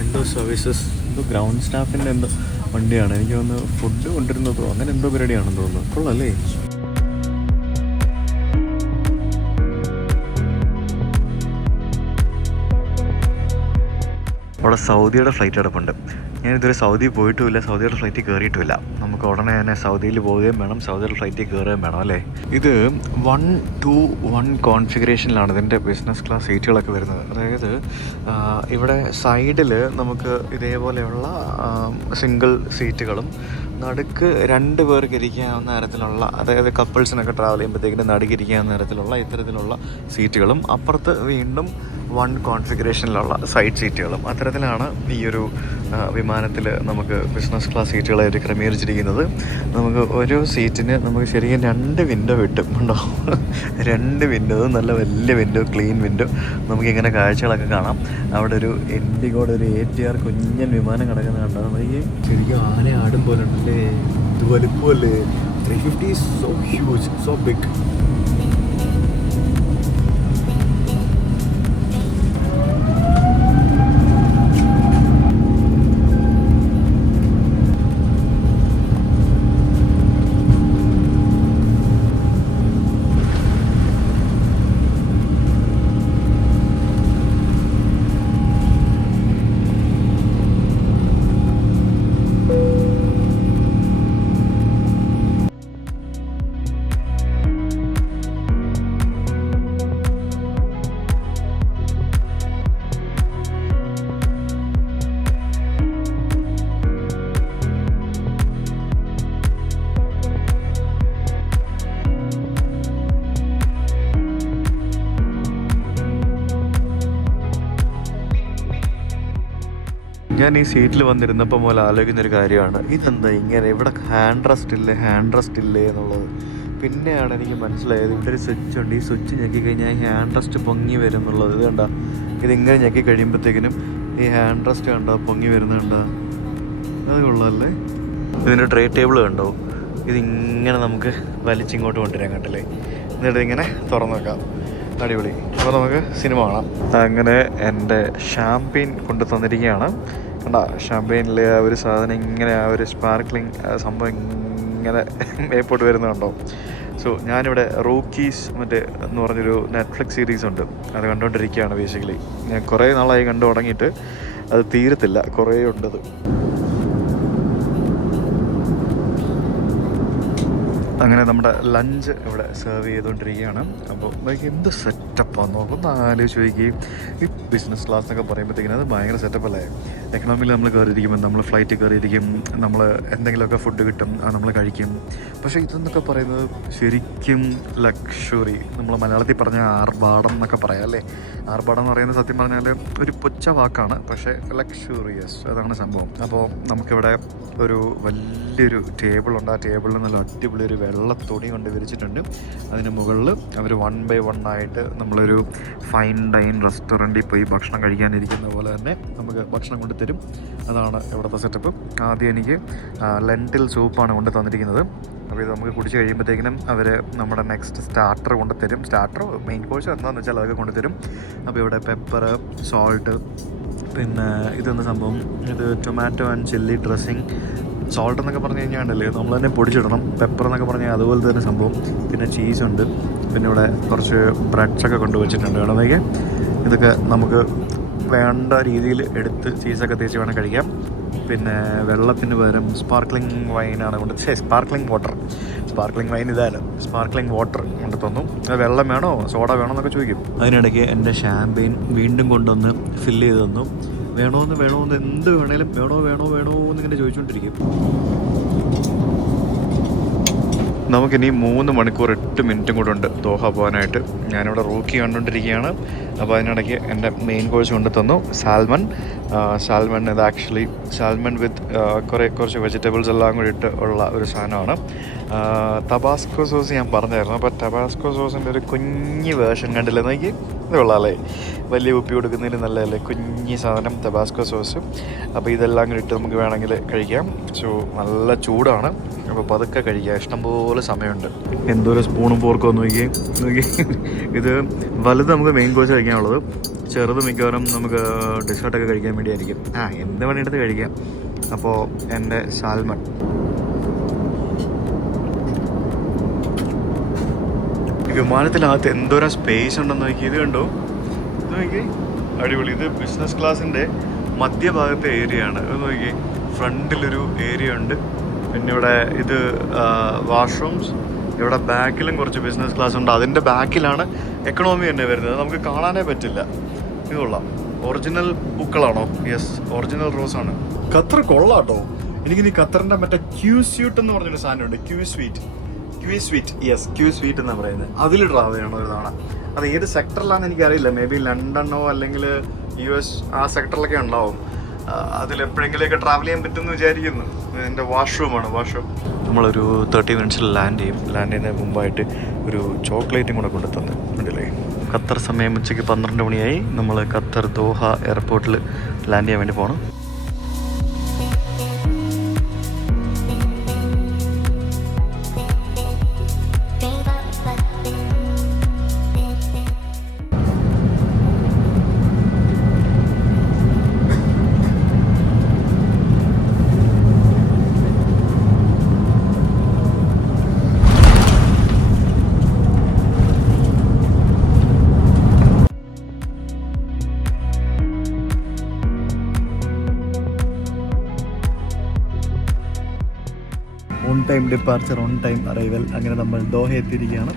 എന്തോ സർവീസസ്, എന്തോ ഗ്രൗണ്ട് സ്റ്റാഫിൻ്റെ എന്തോ വണ്ടിയാണ്. എനിക്ക് തോന്നുന്നു ഫുഡ് കൊണ്ടിരുന്നതോ അങ്ങനെ എന്തോ പരിപാടിയാണെന്ന് തോന്നുന്നു. കൊള്ളാല്ലേ? അവിടെ സൗദിയുടെ ഫ്ലൈറ്റ് കിടപ്പുണ്ട്. ഞാനിതുവരെ സൗദി പോയിട്ടുമില്ല, സൗദിയുടെ ഫ്ലൈറ്റിൽ കയറിയിട്ടുമില്ല. നമുക്ക് ഉടനെ തന്നെ സൗദിയിൽ പോവുകയും വേണം, സൗദിയുടെ ഫ്ലൈറ്റിൽ കയറുകയും വേണം അല്ലേ. ഇത് 1-to-1 കോൺഫിഗറേഷനിലാണ് ഇതിൻ്റെ ബിസിനസ് ക്ലാസ് സീറ്റുകളൊക്കെ വരുന്നത്. അതായത് ഇവിടെ സൈഡിൽ നമുക്ക് ഇതേപോലെയുള്ള സിംഗിൾ സീറ്റുകളും നടുക്ക് 2 പേർക്ക് ഇരിക്കാവുന്ന തരത്തിലുള്ള, അതായത് കപ്പിൾസിനൊക്കെ ട്രാവൽ ചെയ്യുമ്പോഴത്തേക്കിനും നടുക്കിരിക്കാവുന്ന തരത്തിലുള്ള ഇത്തരത്തിലുള്ള സീറ്റുകളും, അപ്പുറത്ത് വീണ്ടും 1 കോൺഫിഗറേഷനിലുള്ള സൈഡ് സീറ്റുകളും, അത്തരത്തിലാണ് ഈ ഒരു വിമാനത്തിൽ നമുക്ക് ബിസിനസ് ക്ലാസ് സീറ്റുകളായിട്ട് ക്രമീകരിച്ചിരിക്കുന്നത്. നമുക്ക് ഒരു സീറ്റിന് നമുക്ക് ശരിക്കും 2 വിൻഡോ കിട്ടും, ഉണ്ടോ? 2 വിൻഡോ, നല്ല വലിയ വിൻഡോ, ക്ലീൻ വിൻഡോ. നമുക്കിങ്ങനെ കാഴ്ചകളൊക്കെ കാണാം. അവിടെ ഒരു ഇൻഡിഗോയുടെ ഒരു ATR കുഞ്ഞൻ വിമാനം കിടക്കുന്ന കണ്ടോ? നമുക്ക് ശരിക്കും ആന ആടും പോലെ ഉണ്ടല്ലേ, ഇത് വലുപ്പമല്ലേ. 350 is so huge, so big. ഞാൻ ഈ സീറ്റിൽ വന്നിരുന്നപ്പോൾ മുതൽ ആലോചിക്കുന്നൊരു കാര്യമാണ്, ഇതെന്താ ഇങ്ങനെ, ഇവിടെ ഹാൻഡ് റെസ്റ്റ് ഇല്ലേ എന്നുള്ളത്. പിന്നെയാണ് എനിക്ക് മനസ്സിലായത് ഇവിടെ ഒരു സ്വിച്ച് ഉണ്ട്. ഈ സ്വിച്ച് ഞെക്കിക്കഴിഞ്ഞാൽ ഈ ഹാൻഡ് റെസ്റ്റ് പൊങ്ങി വരും എന്നുള്ളത്. ഇത് കണ്ട, ഇതിങ്ങനെ ഞെക്കി കഴിയുമ്പോഴത്തേക്കിനും ഈ ഹാൻഡ് റെസ്റ്റ് കണ്ടോ പൊങ്ങി വരുന്നുണ്ടോ? അത് കൊള്ളാമല്ലേ. ഇതിൻ്റെ ട്രേ ടേബിൾ കണ്ടോ? ഇതിങ്ങനെ നമുക്ക് വലിച്ചിങ്ങോട്ട് കൊണ്ടുവരാൻ കണ്ടില്ലേ. എന്നിട്ട് ഇങ്ങനെ തുറന്നു വെക്കാം. അടിപൊളി. അപ്പോൾ നമുക്ക് സിനിമ കാണാം. അങ്ങനെ എൻ്റെ ഷാമ്പെയിൻ കൊണ്ട് തന്നിരിക്കുകയാണ്. കണ്ടാ, ഷാമ്പെയിനിലെ ആ ഒരു സാധനം ഇങ്ങനെ, ആ ഒരു സ്പാർക്ലിങ് സംഭവം ഇങ്ങനെ മേപ്പോട്ട് വരുന്നുണ്ടോ? സോ ഞാനിവിടെ റോക്കീസ് എന്ന് പറഞ്ഞൊരു നെറ്റ്ഫ്ലിക്സ് സീരീസ് ഉണ്ട്, അത് കണ്ടുകൊണ്ടിരിക്കുകയാണ്. ബേസിക്കലി ഞാൻ കുറേ നാളായി കണ്ടു തുടങ്ങിയിട്ട്, അത് തീരത്തില്ല, കുറേ ഉണ്ടത്. അങ്ങനെ നമ്മുടെ ലഞ്ച് ഇവിടെ സെർവ് ചെയ്തുകൊണ്ടിരിക്കുകയാണ്. അപ്പോൾ എന്ത് സെറ്റപ്പാന്ന് നോക്കുമ്പോൾ ആലോചിച്ച് ചോദിക്കുകയും, ഈ ബിസിനസ് ക്ലാസ് എന്നൊക്കെ പറയുമ്പോഴത്തേക്കിനും അത് ഭയങ്കര സെറ്റപ്പല്ലേ. എക്കണോമിയിൽ നമ്മൾ കയറിയിരിക്കുമ്പോൾ, നമ്മൾ ഫ്ലൈറ്റിൽ കയറിയിരിക്കും, നമ്മൾ എന്തെങ്കിലുമൊക്കെ ഫുഡ് കിട്ടും, അത് നമ്മൾ കഴിക്കും. പക്ഷേ ഇതെന്നൊക്കെ പറയുന്നത് ശരിക്കും ലക്ഷറി. നമ്മൾ മലയാളത്തിൽ പറഞ്ഞ ആർഭാടം എന്നൊക്കെ പറയാം അല്ലേ. ആർഭാടം എന്ന് പറയുന്നത് സത്യം പറഞ്ഞാൽ ഒരു പുച്ഛ വാക്കാണ്, പക്ഷേ ലക്ഷറിയസ്, അതാണ് സംഭവം. അപ്പോൾ നമുക്കിവിടെ ഒരു വലിയൊരു ടേബിളുണ്ട്. ആ ടേബിളിൽ നല്ല അടിപൊളി ഒരു വെള്ള തുണി കൊണ്ട് വിരിച്ചിട്ടുണ്ട്. അതിന് മുകളിൽ അവർ 1 by 1 ആയിട്ട് നമ്മളൊരു ഫൈൻ ഡൈൻ റെസ്റ്റോറൻറ്റിൽ പോയി ഭക്ഷണം കഴിക്കാനിരിക്കുന്ന പോലെ തന്നെ നമുക്ക് ഭക്ഷണം കൊണ്ട് തരും. അതാണ് ഇവിടുത്തെ സെറ്റപ്പ്. ആദ്യം എനിക്ക് ലെൻറ്റിൽ സൂപ്പാണ് കൊണ്ട് തന്നിരിക്കുന്നത്. അപ്പോൾ ഇത് നമുക്ക് കുടിച്ച് കഴിയുമ്പോഴത്തേക്കിനും അവർ നമ്മുടെ നെക്സ്റ്റ് സ്റ്റാർട്ടർ കൊണ്ട് തരും. സ്റ്റാർട്ടർ മെയിൻ കോഴ്സ് എന്താണെന്ന് വെച്ചാൽ അതൊക്കെ കൊണ്ട് തരും. അപ്പോൾ ഇവിടെ പെപ്പർ, സോൾട്ട്, പിന്നെ ഇതെന്ന സംഭവം, ഇത് tomato and chilli dressing. Salt എന്നൊക്കെ പറഞ്ഞു കഴിഞ്ഞാൽ ഉണ്ടല്ലേ, നമ്മൾ തന്നെ പൊടിച്ചിടണം. പെപ്പർ എന്നൊക്കെ പറഞ്ഞാൽ അതുപോലെ തന്നെ സംഭവം. പിന്നെ ചീസുണ്ട്, പിന്നെ ഇവിടെ കുറച്ച് ബ്രെഡ്സൊക്കെ കൊണ്ടുവച്ചിട്ടുണ്ട്. വേണമെങ്കിൽ ഇതൊക്കെ നമുക്ക് വേണ്ട രീതിയിൽ എടുത്ത് ചീസൊക്കെ തേച്ച് വേണം കഴിക്കാം. പിന്നെ വെള്ളത്തിന് പകരം സ്പാർക്ലിംഗ് വൈനാണ് സ്പാർക്ലിംഗ് വൈൻ ഇതാണ്, സ്പാർക്ലിംഗ് വാട്ടർ കൊണ്ട് തന്നു. വെള്ളം വേണോ സോഡ വേണോ എന്നൊക്കെ ചോദിക്കും. അതിനിടയ്ക്ക് എൻ്റെ ഷാമ്പെയിൻ വീണ്ടും കൊണ്ടുവന്ന് ഫില്ല് ചെയ്ത് തന്നു. വേണോന്ന് എന്ത് വേണേലും വേണോ എന്നിങ്ങനെ ചോദിച്ചുകൊണ്ടിരിക്കും. നമുക്കിനി 3 മണിക്കൂർ 8 മിനിറ്റും കൂടെ ഉണ്ട് ദോഹ പോകാനായിട്ട്. ഞാനിവിടെ റോക്കി കണ്ടുകൊണ്ടിരിക്കുകയാണ്. അപ്പോൾ അതിനിടയ്ക്ക് എൻ്റെ മെയിൻ കോഴ്സ് കൊണ്ട് തന്നു സാൽമൺ. ഇത് ആക്ച്വലി സാൽമൺ വിത്ത് കുറച്ച് വെജിറ്റബിൾസ് എല്ലാം കൂടി ഇട്ട് ഉള്ള ഒരു സാധനമാണ്. ടബാസ്കോ സോസ് ഞാൻ പറഞ്ഞായിരുന്നു. അപ്പോൾ ടബാസ്കോ സോസിൻ്റെ ഒരു കുഞ്ഞ് വേർഷൻ കണ്ടില്ലേ നോക്കി, ഇത് കൊള്ളാമല്ലേ. വലിയ കുപ്പി കൊടുക്കുന്നതിന് നല്ലതല്ലേ, കുഞ്ഞി സാധനം ടബാസ്കോ സോസ്. അപ്പോൾ ഇതെല്ലാം കൂടി ഇട്ട് നമുക്ക് വേണമെങ്കിൽ കഴിക്കാം. സോ നല്ല ചൂടാണ്, അപ്പോൾ പതുക്കെ കഴിക്കാം, ഇഷ്ടംപോലെ സമയമുണ്ട്. എന്തോരം സ്പൂണും ഫോർക്കും നോക്കി. ഇത് വലുത് നമുക്ക് മെയിൻ കോഴ്സ് കഴിക്കാനുള്ളത്, ചെറുത് മിക്കവാറും നമുക്ക് ഡെസേർട്ടൊക്കെ കഴിക്കാൻ വേണ്ടിയായിരിക്കും. എന്ത് വേണം എടുത്ത് കഴിക്കാം. അപ്പോൾ എൻ്റെ സാൽമൺ വിമാനത്തിനകത്ത് എന്തോരം സ്പേസ് ഉണ്ടെന്ന് നോക്കി. ഇത് കണ്ടോ, ഇത് നോക്കി, അടിപൊളി. ഇത് ബിസിനസ് ക്ലാസ്സിൻ്റെ മധ്യഭാഗത്തെ ഏരിയയാണ്. ഇത് നോക്കി, ഫ്രണ്ടിലൊരു ഏരിയ ഉണ്ട്. പിന്നെ ഇവിടെ ഇത് വാഷ്റൂംസ്. ഇവിടെ ബാക്കിലും കുറച്ച് ബിസിനസ് ക്ലാസ് ഉണ്ട്. അതിൻ്റെ ബാക്കിലാണ് എക്കണോമി തന്നെ വരുന്നത്. നമുക്ക് കാണാനേ പറ്റില്ല. ഇത് കൊള്ളാം. ഒറിജിനൽ പൂക്കളാണോ? യെസ്, ഒറിജിനൽ റോസാണ്. ഖത്തർ കൊള്ളാട്ടോ. എനിക്കിനി ഖത്തറിന്റെ മറ്റേ ക്യൂ സ്വീറ്റ് എന്ന് പറഞ്ഞൊരു സാധനമുണ്ട്. ക്യൂ സ്വീറ്റ് എന്നാണ് പറയുന്നത്. അതിൽ ട്രാവൽ ചെയ്യണം ഒരു തവണ. അത് ഏത് സെക്ടറിലാണെന്ന് എനിക്കറിയില്ല. മേ ബി ലണ്ടനോ അല്ലെങ്കിൽ US ആ സെക്ടറിലൊക്കെ ഉണ്ടാവും. അതിലെപ്പോഴെങ്കിലുമൊക്കെ ട്രാവൽ ചെയ്യാൻ പറ്റുമെന്ന് വിചാരിക്കുന്നു. എൻ്റെ വാഷ്റൂം നമ്മളൊരു 30 മിനിറ്റ്സിൽ ലാൻഡ് ചെയ്യുന്നതിന് മുമ്പായിട്ട് ഒരു ചോക്ലേറ്റും കൂടെ കൊണ്ടു തന്നെ ഉണ്ടല്ലേ. ഖത്തർ സമയം ഉച്ചയ്ക്ക് 12 മണിയായി. നമ്മൾ ഖത്തർ ദോഹ എയർപോർട്ടിൽ ലാൻഡ് ചെയ്യാൻ വേണ്ടി പോകണം. On time departure, on time arrival. അങ്ങനെ നമ്മൾ ദോഹ എത്തിയിരിക്കുകയാണ്.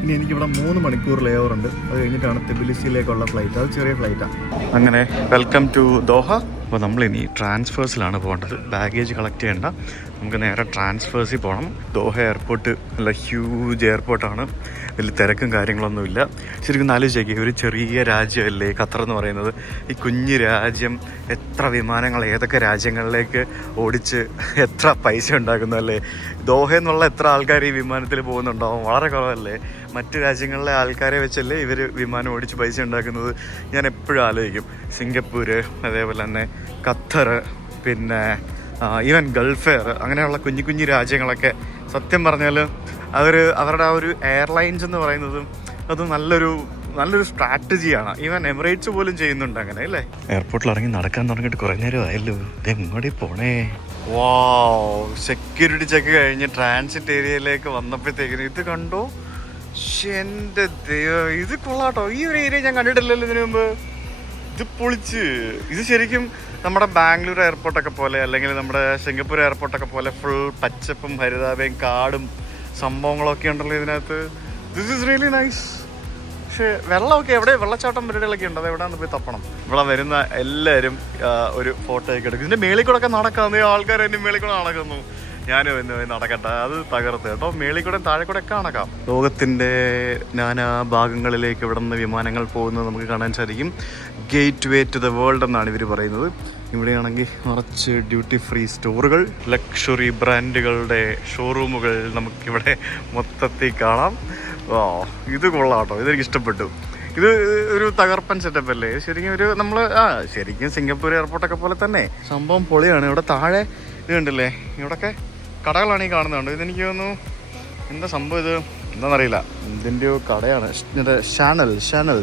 ഇനി എനിക്കിവിടെ 3 മണിക്കൂർ ലേ ഓവർ ഉണ്ട്. അത് കഴിഞ്ഞിട്ടാണ് തിബിലിസിയിലേക്കുള്ള ഫ്ലൈറ്റ്. അത് ചെറിയ ഫ്ലൈറ്റാണ്. അങ്ങനെ വെൽക്കം ടു ദോഹ. അപ്പോൾ നമ്മളിനി ട്രാൻസ്ഫേഴ്സിലാണ് പോകേണ്ടത്. ബാഗേജ് കളക്ട് ചെയ്യേണ്ട, നമുക്ക് നേരെ ട്രാൻസ്ഫേഴ്സിൽ പോകണം. ദോഹ എയർപോർട്ട് നല്ല ഹ്യൂജ് എയർപോർട്ടാണ്. വലിയ തിരക്കും കാര്യങ്ങളൊന്നുമില്ല. ശരിക്കും ആലോചിച്ചേക്ക്, ഒരു ചെറിയ രാജ്യമല്ലേ ഖത്തർ എന്ന് പറയുന്നത്. ഈ കുഞ്ഞു രാജ്യം എത്ര വിമാനങ്ങൾ ഏതൊക്കെ രാജ്യങ്ങളിലേക്ക് ഓടിച്ച് എത്ര പൈസ ഉണ്ടാക്കുന്നതല്ലേ. ദോഹ എന്നുള്ള എത്ര ആൾക്കാർ ഈ വിമാനത്തിൽ പോകുന്നുണ്ടാവും? വളരെ കുറവല്ലേ. മറ്റ് രാജ്യങ്ങളിലെ ആൾക്കാരെ വെച്ചല്ലേ ഇവർ വിമാനം ഓടിച്ച് പൈസ ഉണ്ടാക്കുന്നത്. ഞാൻ എപ്പോഴും ആലോചിക്കും. സിംഗപ്പൂര്, അതേപോലെ തന്നെ ഖത്തർ, പിന്നെ ഈവൻ ഗൾഫ് എയർ, അങ്ങനെയുള്ള കുഞ്ഞു കുഞ്ഞു രാജ്യങ്ങളൊക്കെ സത്യം പറഞ്ഞാൽ അവരുടെ ആ ഒരു എയർലൈൻസ് എന്ന് പറയുന്നതും അത് നല്ലൊരു സ്ട്രാറ്റജിയാണ്. ഈവൻ എമിറേറ്റ്സ് പോലും ചെയ്യുന്നുണ്ട് അങ്ങനെ അല്ലേ. എയർപോർട്ടിൽ ഇറങ്ങി നടക്കാൻ തുടങ്ങിയിട്ട് കുറേ നേരം ആയല്ലോ. ഇത് എങ്ങോട്ടേ പോണേ? സെക്യൂരിറ്റി ചെക്ക് കഴിഞ്ഞ് ട്രാൻസിറ്റ് ഏരിയയിലേക്ക് വന്നപ്പോഴത്തേക്കിന് ഇത് കണ്ടോ? എൻ്റെ ദൈവം, ഇത് കൊള്ളാട്ടോ. ഈ ഒരു ഏരിയ ഞാൻ കണ്ടിട്ടില്ലല്ലോ ഇതിനു മുമ്പ്. ഇത് പൊളിച്ച്. ഇത് ശരിക്കും നമ്മുടെ ബാംഗ്ലൂർ എയർപോർട്ടൊക്കെ പോലെ അല്ലെങ്കിൽ നമ്മുടെ സിംഗപ്പൂർ എയർപോർട്ടൊക്കെ പോലെ ഫുൾ പച്ചപ്പും ഹരിതാപയും കാടും സംഭവങ്ങളൊക്കെ ഉണ്ടല്ലോ ഇതിനകത്ത്. This is really nice. പക്ഷേ വെള്ളമൊക്കെ എവിടെ? വെള്ളച്ചാട്ടം പരിപാടികളൊക്കെ ഉണ്ട്. അത് എവിടെയാണെന്ന് പോയി തപ്പണം. ഇവിടെ വരുന്ന എല്ലാവരും ഒരു ഫോട്ടോ ഒക്കെ എടുക്കും. ഇതിൻ്റെ മേളിൽ കൂടെ ഒക്കെ നടക്കാന്ന് ആൾക്കാർ. എൻ്റെ മേളിൽ കൂടെ നടക്കുന്നു. ഞാനും എന്ന് നടക്കട്ടെ. അത് തകർത്ത് കേട്ടോ. മേളിൽ കൂടെ താഴെ കൂടെ ഒക്കെ നടക്കാം. ലോകത്തിൻ്റെ നാനാ ഭാഗങ്ങളിലേക്ക് ഇവിടെ നിന്ന് വിമാനങ്ങൾ പോകുന്നത് നമുക്ക് കാണാൻ സാധിക്കും. Gateway to the world എന്നാണ് ഇവർ പറയുന്നത്. ഇവിടെയാണെങ്കിൽ നിറച്ച് ഡ്യൂട്ടി ഫ്രീ സ്റ്റോറുകൾ, ലക്ഷറി ബ്രാൻഡുകളുടെ ഷോറൂമുകൾ നമുക്കിവിടെ മൊത്തത്തിൽ കാണാം. ഇത് കൊള്ളാം കേട്ടോ. ഇതെനിക്ക് ഇഷ്ടപ്പെട്ടു. ഇത് ഒരു തകർപ്പൻ സെറ്റപ്പ് അല്ലേ ശരിക്കും. ശരിക്കും സിംഗപ്പൂർ എയർപോർട്ടൊക്കെ പോലെ തന്നെ സംഭവം പൊളിയാണ്. ഇവിടെ താഴെ ഇത് കണ്ടില്ലേ, ഇവിടെയൊക്കെ കടകളാണ് ഈ കാണുന്നുണ്ട്. ഇതെനിക്ക് തോന്നുന്നു എന്താ സംഭവം, ഇത് എന്താണെന്നറിയില്ല. ഇതിൻ്റെ കടയാണ്.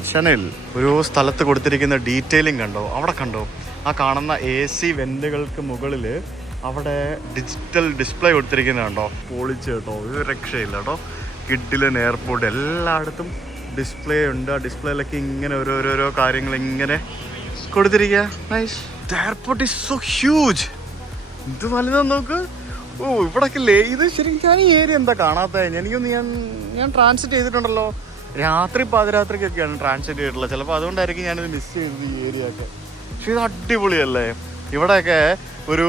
ഷനൽ ഒരു സ്ഥലത്ത് കൊടുത്തിരിക്കുന്ന ഡീറ്റെയിലിംഗ് കണ്ടോ? അവിടെ കണ്ടോ? ആ കാണുന്ന AC വെന്റുകൾക്ക് മുകളിൽ അവിടെ ഡിജിറ്റൽ ഡിസ്പ്ലേ കൊടുത്തിരിക്കുന്നുണ്ടോ? പൊളിച്ച് കേട്ടോ. ഇത് രക്ഷയില്ല കേട്ടോ. കിഡിലൻ എയർപോർട്ട്, എല്ലായിടത്തും ഡിസ്പ്ലേ ഉണ്ട്. ആ ഡിസ്പ്ലേയിലൊക്കെ ഇങ്ങനെ ഓരോരോ കാര്യങ്ങൾ ഇങ്ങനെ കൊടുത്തിരിക്കുക. Nice. The airport is so huge. ഇത് വലുതാന്ന് നോക്ക്. ഇവിടൊക്കെ ഇത് ശരിക്കും ഞാൻ ഈ ഏരിയ എന്താ കാണാത്തത്? ഞാൻ ട്രാൻസിറ്റ് ചെയ്തിട്ടുണ്ടല്ലോ. രാത്രി പാതിരാത്രിക്കൊക്കെയാണ് ട്രാൻസിറ്റ് ചെയ്തിട്ടുള്ളത്. ചിലപ്പോൾ അതുകൊണ്ടായിരിക്കും ഞാനിത് മിസ് ചെയ്തത് ഈ ഏരിയ ഒക്കെ. പക്ഷേ ഇത് അടിപൊളിയല്ലേ. ഇവിടെയൊക്കെ ഒരു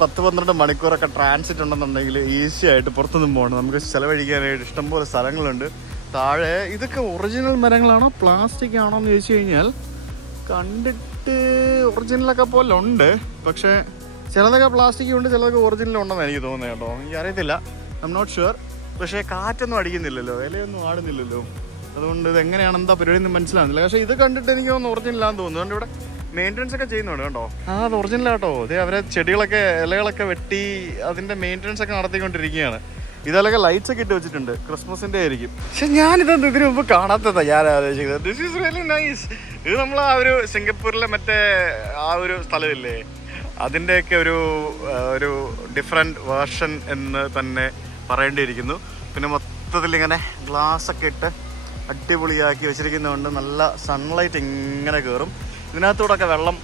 10-12 മണിക്കൂറൊക്കെ ട്രാൻസിറ്റ് ഉണ്ടെന്നുണ്ടെങ്കിൽ ഈസി ആയിട്ട് പുറത്തുനിന്നും പോകണം. നമുക്ക് ചിലവഴിക്കാനായിട്ട് ഇഷ്ടംപോലെ സ്ഥലങ്ങളുണ്ട്. താഴെ ഇതൊക്കെ ഒറിജിനൽ മരങ്ങളാണോ പ്ലാസ്റ്റിക് ആണോ എന്ന് ചോദിച്ചു കഴിഞ്ഞാൽ കണ്ടിട്ട് ഒറിജിനലൊക്കെ പോലെ ഉണ്ട്. പക്ഷേ ചിലതൊക്കെ പ്ലാസ്റ്റിക് ഉണ്ട്, ചിലതൊക്കെ ഒറിജിനൽ ഉണ്ടെന്ന് എനിക്ക് തോന്നുന്നത് കേട്ടോ. എനിക്ക് അറിയത്തില്ല, ഐ എം നോട്ട് ഷുവർ. പക്ഷേ കാറ്റൊന്നും അടിക്കുന്നില്ലല്ലോ, ഇലയൊന്നും ആടുന്നില്ലല്ലോ. അതുകൊണ്ട് ഇത് എങ്ങനെയാണ് എന്താ പരിപാടി എന്ന് മനസ്സിലാകുന്നില്ല. പക്ഷേ ഇത് കണ്ടിട്ട് എനിക്ക് തോന്നുന്നു ഒറിജിനലാന്ന് തോന്നുന്നു. അതുകൊണ്ട് ഇവിടെ മെയിൻ്റനൻസ് ഒക്കെ ചെയ്യുന്നുണ്ട് കേട്ടോ. അത് ഒറിജിനലാട്ടോ. അതേ അവരെ ചെടികളൊക്കെ ഇലകളൊക്കെ വെട്ടി അതിൻ്റെ മെയിൻ്റനൻസ് ഒക്കെ നടത്തിക്കൊണ്ടിരിക്കുകയാണ്. ഇതിലൊക്കെ ലൈറ്റ്സ് ഒക്കെ ഇട്ട് വെച്ചിട്ടുണ്ട്. ക്രിസ്മസിൻ്റെ ആയിരിക്കും. പക്ഷെ ഞാനിതൊന്നും ഇതിനു മുമ്പ് കാണാത്തതാണ്. ഞാൻ ആലോചിക്കുന്നത് ദിസ് ഈസ് റിയലി നൈസ്. ഇത് നമ്മൾ ആ ഒരു സിംഗപ്പൂരിലെ മറ്റേ ആ ഒരു സ്ഥലമില്ലേ, അതിൻ്റെയൊക്കെ ഒരു ഡിഫറെൻറ്റ് വേർഷൻ എന്ന് തന്നെ പറയേണ്ടിയിരിക്കുന്നു. പിന്നെ മൊത്തത്തിൽ ഇങ്ങനെ ഗ്ലാസ് ഒക്കെ ഇട്ട് അടിപൊളിയാക്കി വെച്ചിരിക്കുന്നതുകൊണ്ട് നല്ല സൺലൈറ്റ് ഇങ്ങനെ കയറും. ഇതിനകത്തൂടെ ഒക്കെ വെള്ളം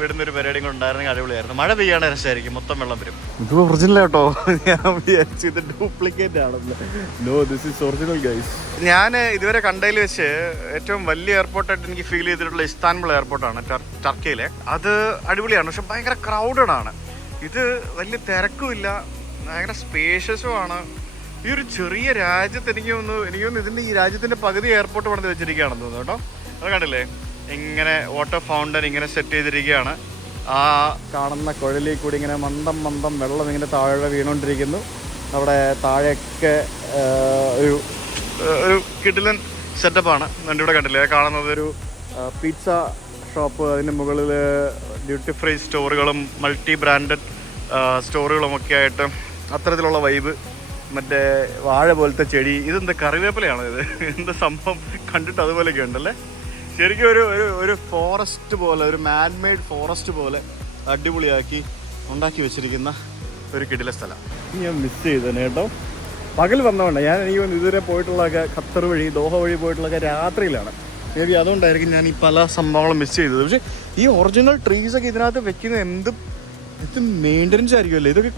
വിടുന്നൊരു പരിപാടിയും കൂടെ ഉണ്ടായിരുന്നെങ്കിൽ അടിപൊളിയായിരുന്നു. മഴ പെയ്യാണെ രസമായിരിക്കും, മൊത്തം വെള്ളം വരും. ഇത് ഒറിജിനൽ കേട്ടോ. ഞാൻ വിചാരിച്ചു ഇത് ഡ്യൂപ്ലിക്കേറ്റ് ആണെന്ന്. No, this is original guys. ഞാൻ ഇതുവരെ കണ്ടതിൽ വെച്ച് ഏറ്റവും വലിയ എയർപോർട്ടായിട്ട് എനിക്ക് ഫീൽ ചെയ്തിട്ടുള്ള ഇസ്താൻബുൾ എയർപോർട്ടാണ്, ടർക്കിയിലെ. അത് അടിപൊളിയാണ്. പക്ഷെ ഭയങ്കര ക്രൗഡഡ് ആണ്. ഇത് വലിയ തിരക്കുമില്ല, ഭയങ്കര സ്പേഷ്യസുമാണ്. ഈ ഒരു ചെറിയ രാജ്യത്ത് എനിക്ക് തോന്നുന്നു ഇതിൻ്റെ ഈ രാജ്യത്തിൻ്റെ പകുതി എയർപോർട്ട് പണിത് വെച്ചിരിക്കുകയാണെന്ന് തോന്നുന്നു കേട്ടോ. അത് കണ്ടില്ലേ, ഇങ്ങനെ വാട്ടർ ഫൗണ്ടൻ ഇങ്ങനെ സെറ്റ് ചെയ്തിരിക്കുകയാണ്. ആ കാണുന്ന കുഴലിൽ കൂടി ഇങ്ങനെ മന്ദം വെള്ളം ഇങ്ങനെ താഴെ വീണുകൊണ്ടിരിക്കുന്നു. അവിടെ താഴെയൊക്കെ ഒരു കിടിലൻ സെറ്റപ്പാണ്. ഇവിടെ കണ്ടില്ലേ കാണുന്നത് ഒരു പിസ്സ ഷോപ്പ്, അതിൻ്റെ മുകളിൽ ഡ്യൂട്ടി ഫ്രീ സ്റ്റോറുകളും മൾട്ടി ബ്രാൻഡഡ് സ്റ്റോറുകളും ഒക്കെ ആയിട്ട് അത്തരത്തിലുള്ള വൈബ്. മറ്റേ വാഴ പോലത്തെ ചെടി, ഇതെന്താ കറിവേപ്പിലയാണോ ഇത്? എന്താ സംഭവം? കണ്ടിട്ട് അതുപോലെയൊക്കെ ഉണ്ടല്ലേ. ശരിക്കും ഒരു ഫോറസ്റ്റ് പോലെ, ഒരു മാൻമെയ്ഡ് ഫോറസ്റ്റ് പോലെ അടിപൊളിയാക്കി ഉണ്ടാക്കി വെച്ചിരിക്കുന്ന ഒരു കിടില സ്ഥലം. ഞാൻ മിസ് ചെയ്തേനെ കേട്ടോ. പകൽ വന്നതുകൊണ്ട് എനിക്ക് ഇതുവരെ പോയിട്ടുള്ളതൊക്കെ ഖത്തർ വഴി ദോഹ വഴി പോയിട്ടുള്ളതൊക്കെ രാത്രിയിലാണ്. മേ ബി അതുകൊണ്ടായിരിക്കും ഞാൻ ഈ പല സംഭവങ്ങളും മിസ് ചെയ്തത്. പക്ഷേ ഈ ഒറിജിനൽ ട്രീസൊക്കെ ഇതിനകത്ത് വെക്കുന്നത് ഇത് മെയിൻ്റനൻസ് ആയിരിക്കുമല്ലേ. ഇതൊക്കെ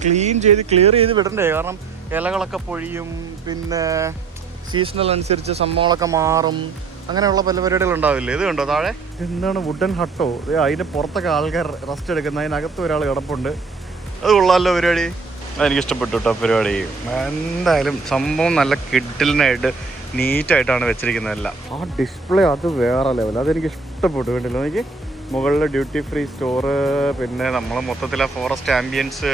ക്ലിയർ ചെയ്ത് വിടണ്ടേ? കാരണം ഇലകളൊക്കെ പൊഴിയും, പിന്നെ സീസണൽ അനുസരിച്ച് സംഭവങ്ങളൊക്കെ മാറും, അങ്ങനെയുള്ള പല പരിപാടികൾ ഉണ്ടാവില്ലേ. ഇത് കണ്ടോ താഴെ എന്താണ് വുഡൻ ഹട്ടോ, അതിൻ്റെ പുറത്തൊക്കെ ആൾക്കാർ റെസ്റ്റ് എടുക്കുന്നത്, അതിനകത്ത് ഒരാൾ കിടപ്പുണ്ട്. അത് കൊള്ളാമല്ലോ പരിപാടി, അതെനിക്ക് ഇഷ്ടപ്പെട്ടു കേട്ടോ പരിപാടി. എന്തായാലും സംഭവം നല്ല കിഡിലിനായിട്ട് നീറ്റായിട്ടാണ് വെച്ചിരിക്കുന്നതെല്ലാം. ആ ഡിസ്പ്ലേ അത് വേറെ ലെവൽ, അതെനിക്ക് ഇഷ്ടപ്പെട്ടു. വേണ്ടില്ല എനിക്ക് മുകളിൽ ഡ്യൂട്ടി ഫ്രീ സ്റ്റോറ്, പിന്നെ നമ്മൾ മൊത്തത്തിലെ ഫോറസ്റ്റ് ആംബിയൻസ്,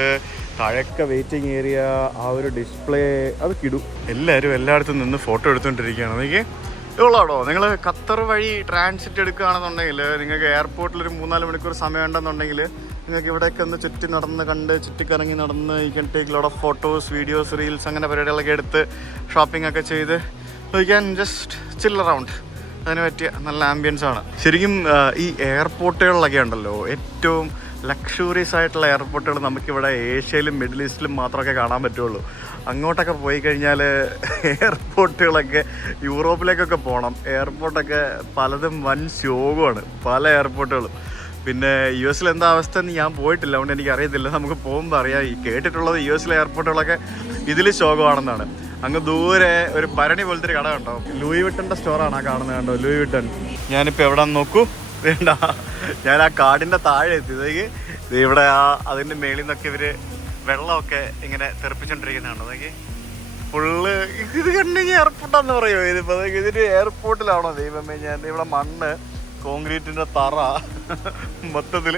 താഴെയൊക്കെ വെയിറ്റിംഗ് ഏരിയ, ആ ഒരു ഡിസ്പ്ലേ അത് കിടും. എല്ലാവരും എല്ലായിടത്തും നിന്ന് ഫോട്ടോ എടുത്തുകൊണ്ടിരിക്കുകയാണ്. എനിക്ക് ഇതുള്ളാടോ, നിങ്ങൾ ഖത്തർ വഴി ട്രാൻസിറ്റ് എടുക്കുകയാണെന്നുണ്ടെങ്കിൽ നിങ്ങൾക്ക് എയർപോർട്ടിൽ ഒരു 3-4 മണിക്കൂർ സമയം ഉണ്ടെന്നുണ്ടെങ്കിൽ നിങ്ങൾക്ക് ഇവിടെയൊക്കെ ഒന്ന് ചുറ്റിക്കറങ്ങി നടന്ന് you can take lot of photos, videos, reels, അങ്ങനെ പരിപാടികളൊക്കെ എടുത്ത് ഷോപ്പിംഗ് ഒക്കെ ചെയ്ത് you can just chill around. അതിന് പറ്റിയ നല്ല ആംബിയൻസ് ആണ്. ശരിക്കും ഈ എയർപോർട്ടുകളിലൊക്കെ ഉണ്ടല്ലോ, ഏറ്റവും ലക്ഷറീസ് ആയിട്ടുള്ള എയർപോർട്ടുകൾ നമുക്കിവിടെ ഏഷ്യയിലും മിഡിൽ ഈസ്റ്റിലും മാത്രമൊക്കെ കാണാൻ പറ്റുള്ളൂ. അങ്ങോട്ടൊക്കെ പോയി കഴിഞ്ഞാൽ എയർപോർട്ടുകളൊക്കെ യൂറോപ്പിലേക്കൊക്കെ പോകണം. എയർപോർട്ടൊക്കെ പലതും വൻ ശോകമാണ്, പല എയർപോർട്ടുകളും. പിന്നെ യു എസിൽ എന്താ അവസ്ഥ എന്ന് ഞാൻ പോയിട്ടില്ല, അതുകൊണ്ട് എനിക്കറിയത്തില്ല. നമുക്ക് പോകുമ്പോൾ അറിയാം. ഈ കേട്ടിട്ടുള്ളത് യു എസിലെ എയർപോർട്ടുകളൊക്കെ ഇതിൽ ശോകമാണെന്നാണ്. അങ്ങ് ദൂരെ ഒരു ഭരണി പോലത്തെ ഒരു കട കണ്ടോ, ലൂയി വിട്ടൻ്റെ സ്റ്റോറാണ് ആ കാണുന്നത് കണ്ടോ, ലൂയി വിട്ടൻ. ഞാനിപ്പോൾ എവിടെ നോക്കൂ, വേണ്ട, ഞാൻ ആ കാടിൻ്റെ താഴെ എത്തിയതേക്ക് ഇവിടെ അതിൻ്റെ മേളിൽ നിന്നൊക്കെ ഇവർ വെള്ളമൊക്കെ ഇങ്ങനെ തെറിപ്പിച്ചോണ്ടിരിക്കുന്നതാണോ അതൊക്കെ ഫുള്ള്. ഇത് കണ്ടുകഴിഞ്ഞാൽ എയർപോർട്ടാന്ന് പറയുമോ ഇതിപ്പോൾ? ഇതിൻ്റെ എയർപോർട്ടിലാണോ ദൈവമേ? ഞാൻ ഇവിടെ മണ്ണ്, കോൺക്രീറ്റിൻ്റെ തറ, മൊത്തത്തിൽ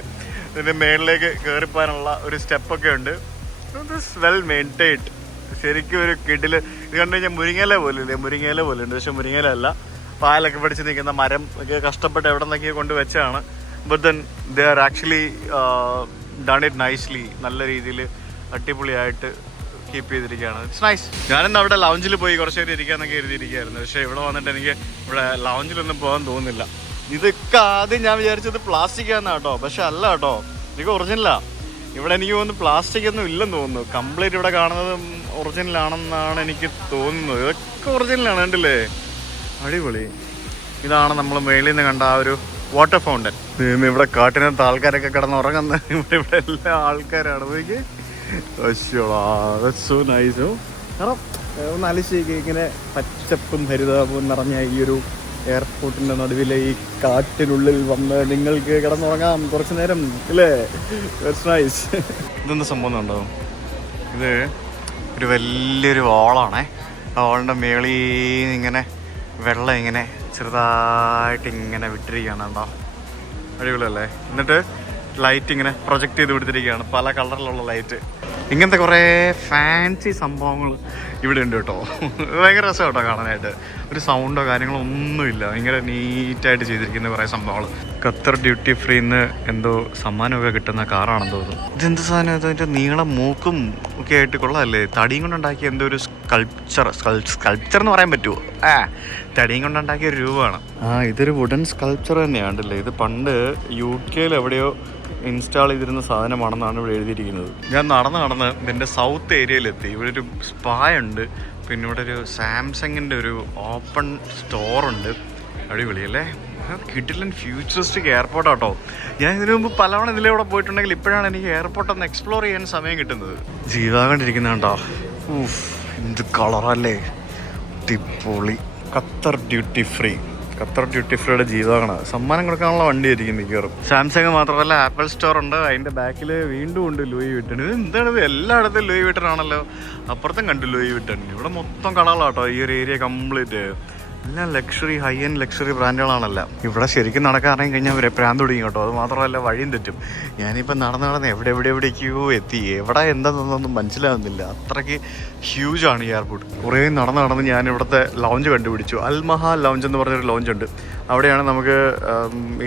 ഇതിൻ്റെ മേളിലേക്ക് കയറിപ്പോകാനുള്ള ഒരു സ്റ്റെപ്പൊക്കെ ഉണ്ട്. വെൽ മെയിൻറ്റൈൻഡ്, ശരിക്കും ഒരു കിടില്. ഇത് കണ്ടു കഴിഞ്ഞാൽ മുരിങ്ങയില പോലെ ഉണ്ട്, പക്ഷെ മുരിങ്ങയില അല്ല. പാലൊക്കെ പിടിച്ച് നിൽക്കുന്ന മരം ഒക്കെ കഷ്ടപ്പെട്ട് എവിടെ നിന്നൊക്കെ കൊണ്ട് വെച്ചാണ്. But then they are actually done it nicely, നല്ല രീതിയിൽ അടിപൊളിയായിട്ട് കീപ്പ് ചെയ്തിരിക്കുകയാണ്. It's nice. ഞാനിന്ന് അവിടെ ലൗഞ്ചിൽ പോയി കുറച്ച് നേരം ഇരിക്കാന്നൊക്കെ എഴുതിയിരിക്കുകയായിരുന്നു, പക്ഷേ ഇവിടെ വന്നിട്ട് എനിക്ക് ഇവിടെ ലൗഞ്ചിലൊന്നും പോകാൻ തോന്നുന്നില്ല. ഇതൊക്കെ ആദ്യം ഞാൻ വിചാരിച്ചത് പ്ലാസ്റ്റിക് ആണെന്നാണ് കേട്ടോ, പക്ഷെ അല്ല കേട്ടോ, ഇതൊക്കെ ഒറിജിനലാ. ഇവിടെ എനിക്ക് തോന്നുന്നു പ്ലാസ്റ്റിക് ഒന്നും ഇല്ലെന്ന് തോന്നുന്നു. കംപ്ലീറ്റ് ഇവിടെ കാണുന്നതും ഒറിജിനലാണെന്നാണ് എനിക്ക് തോന്നുന്നത്. ഇതൊക്കെ ഒറിജിനലാണ്, കണ്ടില്ലേ? അടിപൊളി. ഇതാണ് നമ്മൾ മേളിൽ നിന്ന് കണ്ട ആ ഒരു വാട്ടർ ഫൗണ്ടൻ. ഇവിടെ കാട്ടിനകത്ത് ആൾക്കാരൊക്കെ കിടന്ന് ഉറങ്ങുന്ന ഇവിടെ എല്ലാ ആൾക്കാരാണ്. നോക്കി സോ നൈസ്. കാരണം ഒന്ന് ആലോചിച്ച് ഇങ്ങനെ പച്ചപ്പും ഹരിതാപവും നിറഞ്ഞ ഈ ഒരു എയർപോർട്ടിൻ്റെ നടുവിലെ ഈ കാട്ടിനുള്ളിൽ വന്ന് നിങ്ങൾക്ക് കിടന്നുറങ്ങാം കുറച്ച് നേരം, ഇല്ലേ? It's nice. ഇതെന്താ സംഭവം ഉണ്ടോ? ഇത് ഒരു വലിയൊരു വാളാണേ. ആ വാളിൻ്റെ മേളിൽ ഇങ്ങനെ വെള്ളം ഇങ്ങനെ ചെറുതായിട്ട് ഇങ്ങനെ വിട്ടിരിക്കുകയാണ് കേട്ടോ. അടിപൊളിയല്ലേ? എന്നിട്ട് ലൈറ്റ് ഇങ്ങനെ പ്രൊജക്റ്റ് ചെയ്ത് വിടുത്തിരിക്കുകയാണ്, പല കളറിലുള്ള ലൈറ്റ്. ഇങ്ങനത്തെ കുറേ ഫാൻസി സംഭവങ്ങൾ ഇവിടെ ഉണ്ട് കേട്ടോ. ഭയങ്കര രസം കേട്ടോ കാണാനായിട്ട്. ഒരു സൗണ്ടോ കാര്യങ്ങളോ ഒന്നുമില്ല, ഭയങ്കര നീറ്റായിട്ട് ചെയ്തിരിക്കുന്ന കുറേ സംഭവങ്ങൾ. ഖത്തർ ഡ്യൂട്ടി ഫ്രീന്ന് എന്തോ സമ്മാനമൊക്കെ കിട്ടുന്ന കാറാണെന്ന് തോന്നുന്നു. ഇതെന്ത് സാധനം? ഇതിൻ്റെ നീളം മൂക്കും ഒക്കെ ആയിട്ട് കൊള്ളാമല്ലേ? തടിയും കൊണ്ടുണ്ടാക്കിയ എന്തോ ഒരു സ്കൾപ്ചർ എന്ന് പറയാൻ പറ്റുമോ? തടിയും കൊണ്ടുണ്ടാക്കിയ ഒരു രൂപമാണ്. ഇതൊരു വുഡൻ സ്കൾപ്ചർ തന്നെയാണ്ടല്ലേ. ഇത് പണ്ട് UK എവിടെയോ ഇൻസ്റ്റാൾ ചെയ്തിരുന്ന സാധനമാണെന്നാണ് ഇവിടെ എഴുതിയിരിക്കുന്നത്. ഞാൻ നടന്ന് ഇതിൻ്റെ സൗത്ത് ഏരിയയിലെത്തി. ഇവിടെ ഒരു സ്പാ ഉണ്ട്, പിന്നെ ഇവിടെ ഒരു സാംസങ്ങിൻ്റെ ഒരു ഓപ്പൺ സ്റ്റോറുണ്ട്. അടിപൊളിയല്ലേ? കിഡിലൻ ഫ്യൂച്ചറിസ്റ്റിക് എയർപോർട്ടാട്ടോ. ഞാൻ ഇതിനു മുമ്പ് പലവണ ഇതിലൂടെ പോയിട്ടുണ്ടെങ്കിൽ ഇപ്പോഴാണ് എനിക്ക് എയർപോർട്ടൊന്ന് എക്സ്പ്ലോർ ചെയ്യാൻ സമയം കിട്ടുന്നത്. ജീവാകണ്ടിരിക്കുന്നുണ്ടോ? എന്ത് കളറല്ലേ, അടിപൊളി. Qatar duty free Qatar duty ഫ്രീയുടെ ജീവിതമാണ്. സമ്മാനം കൊടുക്കാനുള്ള വണ്ടി ആയിരിക്കും മിക്കവാറും. സാംസങ് മാത്രമല്ല ആപ്പിൾ സ്റ്റോർ ഉണ്ട്. അതിൻ്റെ ബാക്കിൽ വീണ്ടും ഉണ്ട് ലൂയി വിട്ടൺ. ഇത് എന്താണിത്, എല്ലായിടത്തും ലൂയി വിട്ടൺ ആണല്ലോ. അപ്പുറത്തും കണ്ടു ലൂയി വിട്ടൺ. ഇവിടെ മൊത്തം കടകളാട്ടോ ഈ ഒരു ഏരിയ കംപ്ലീറ്റ്. എല്ലാം ലക്ഷറി, ഹൈ എൻഡ് ലക്ഷറി ബ്രാൻഡുകളാണല്ലോ. ഇവിടെ ശരിക്കും നടക്കാൻ ഇറങ്ങി കഴിഞ്ഞാൽ അവരെ പ്രാന്ത് തുടങ്ങി കേട്ടോ. അത് മാത്രമല്ല വഴിയും തെറ്റും. ഞാനിപ്പോൾ നടന്ന് എവിടേക്കോ എത്തി. എവിടെ എന്താണെന്നൊന്നും മനസ്സിലാവുന്നില്ല. അത്രയ്ക്ക് ഹ്യൂജാണ് ഈ എയർപോർട്ട്. കുറേ നടന്ന് ഞാൻ ഇവിടുത്തെ ലോഞ്ച് കണ്ടുപിടിച്ചു. അൽമഹാൽ ലോഞ്ച് എന്ന് പറഞ്ഞൊരു ലോഞ്ച് ഉണ്ട്. അവിടെയാണ് നമുക്ക്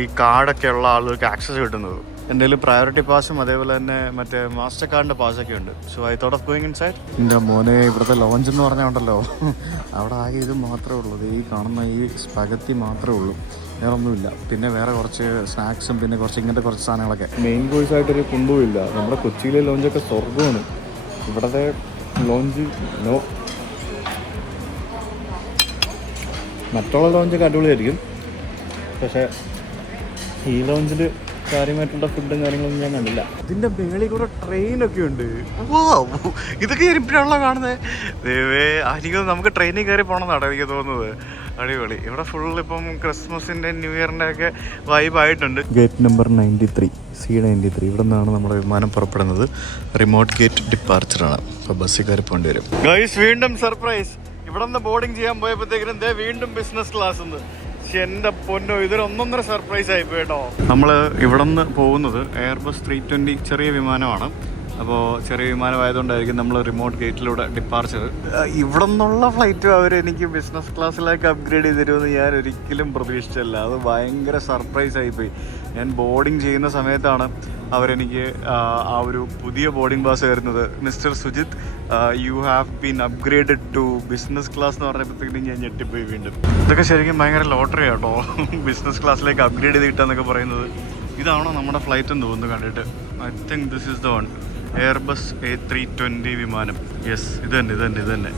ഈ കാർഡൊക്കെ ഉള്ള ആളുകൾക്ക് ആക്സസ് കിട്ടുന്നത്. എൻ്റെ പ്രയോറിറ്റി പാസും അതേപോലെ തന്നെ മറ്റേ മാസ്റ്റർ കാർഡിൻ്റെ പാസൊക്കെ ഉണ്ട്. So I thought of going inside. എൻ്റെ മോനെ ഇവിടുത്തെ ലോഞ്ച് എന്ന് പറഞ്ഞുണ്ടല്ലോ, അവിടെ ആകെ ഇത് മാത്രമേ ഉള്ളൂ. ഈ കാണുന്ന ഈ സ്പഗത്തി മാത്രമേ ഉള്ളൂ, വേറെ ഒന്നുമില്ല. പിന്നെ വേറെ കുറച്ച് സ്നാക്സും പിന്നെ ഇങ്ങനത്തെ കുറച്ച് സാധനങ്ങളൊക്കെ. മെയിൻ കോഴ്സ് ആയിട്ടൊരു കുന്തവുമില്ല. നമ്മുടെ കൊച്ചിയിലെ ലോഞ്ചൊക്കെ സ്വർഗമാണ്. ഇവിടുത്തെ ലോഞ്ച് നോ. മറ്റുള്ള ലോഞ്ചൊക്കെ അടിപൊളിയായിരിക്കും, പക്ഷേ ഈ ലോഞ്ചിൽ കാര്യമായിട്ടുള്ള ഫുഡും കാര്യങ്ങളൊന്നും ഞാൻ കണ്ടില്ല. ഇതിന്റെ മേളിൽ കൂടെ ട്രെയിനൊക്കെ ഉണ്ട്. ഇതൊക്കെ ഇരിപ്പിലാണല്ലോ കാണുന്നത്. എനിക്ക് നമുക്ക് ട്രെയിനിൽ കയറി പോകണമെന്നാണ് എനിക്ക് തോന്നുന്നത്. അടിപൊളി. ഇവിടെ ഫുൾ ഇപ്പം ക്രിസ്മസിന്റെ ന്യൂ ഇയറിന്റെ ഒക്കെ വൈബായിട്ടുണ്ട്. Gate number 93 C93. ഇവിടെ നിന്നാണ് നമ്മുടെ വിമാനം പുറപ്പെടുന്നത്. റിമോട്ട് ഗേറ്റ് ഡിപ്പാർച്ചറാണ്. അപ്പോൾ ബസ്സിൽ കയറി പോകേണ്ടി വരും. ഗൈസ്, വീണ്ടും സർപ്രൈസ്. ഇവിടെ നിന്ന് ബോർഡിങ് ചെയ്യാൻ പോയപ്പോഴത്തേക്കും വീണ്ടും ബിസിനസ് ക്ലാസ് ഉണ്ട്. എൻ്റെ പൊന്നോ, ഇതൊരു ഒന്നൊന്നര സർപ്രൈസ് ആയിപ്പോയി കേട്ടോ. നമ്മൾ ഇവിടെ നിന്ന് പോകുന്നത് എയർബസ് 320 ചെറിയ വിമാനമാണ്. അപ്പോൾ ചെറിയ വിമാനമായതുകൊണ്ടായിരിക്കും നമ്മൾ റിമോട്ട് ഗേറ്റിലൂടെ ഡിപ്പാർച്ചർ. ഇവിടെ നിന്നുള്ള ഫ്ലൈറ്റ് അവരെനിക്ക് ബിസിനസ് ക്ലാസ്സിലേക്ക് അപ്ഗ്രേഡ് ചെയ്ത് തരുമെന്ന് ഞാൻ ഒരിക്കലും പ്രതീക്ഷിച്ചല്ല. അത് ഭയങ്കര സർപ്രൈസ് ആയിപ്പോയി. ഞാൻ ബോർഡിങ് ചെയ്യുന്ന സമയത്താണ് അവരെനിക്ക് ആ ഒരു പുതിയ ബോർഡിംഗ് പാസ് വരുന്നത്. Mister Sujith, you have been upgraded to business class എന്ന് പറഞ്ഞപ്പോഴത്തേക്കും ഞാൻ ഞെട്ടിപ്പോയി വീണ്ടും. ഇതൊക്കെ ശരിക്കും ഭയങ്കര ലോട്ടറി കേട്ടോ, ബിസിനസ് ക്ലാസ്സിലേക്ക് അപ്ഗ്രേഡ് ചെയ്ത് കിട്ടുക പറയുന്നത്. ഇതാണോ നമ്മുടെ ഫ്ലൈറ്റ് എന്ന് തോന്നുന്നു കണ്ടിട്ട്. I think this is the one. Airbus A320 വിമാനം. യെസ്, ഇത് തന്നെ.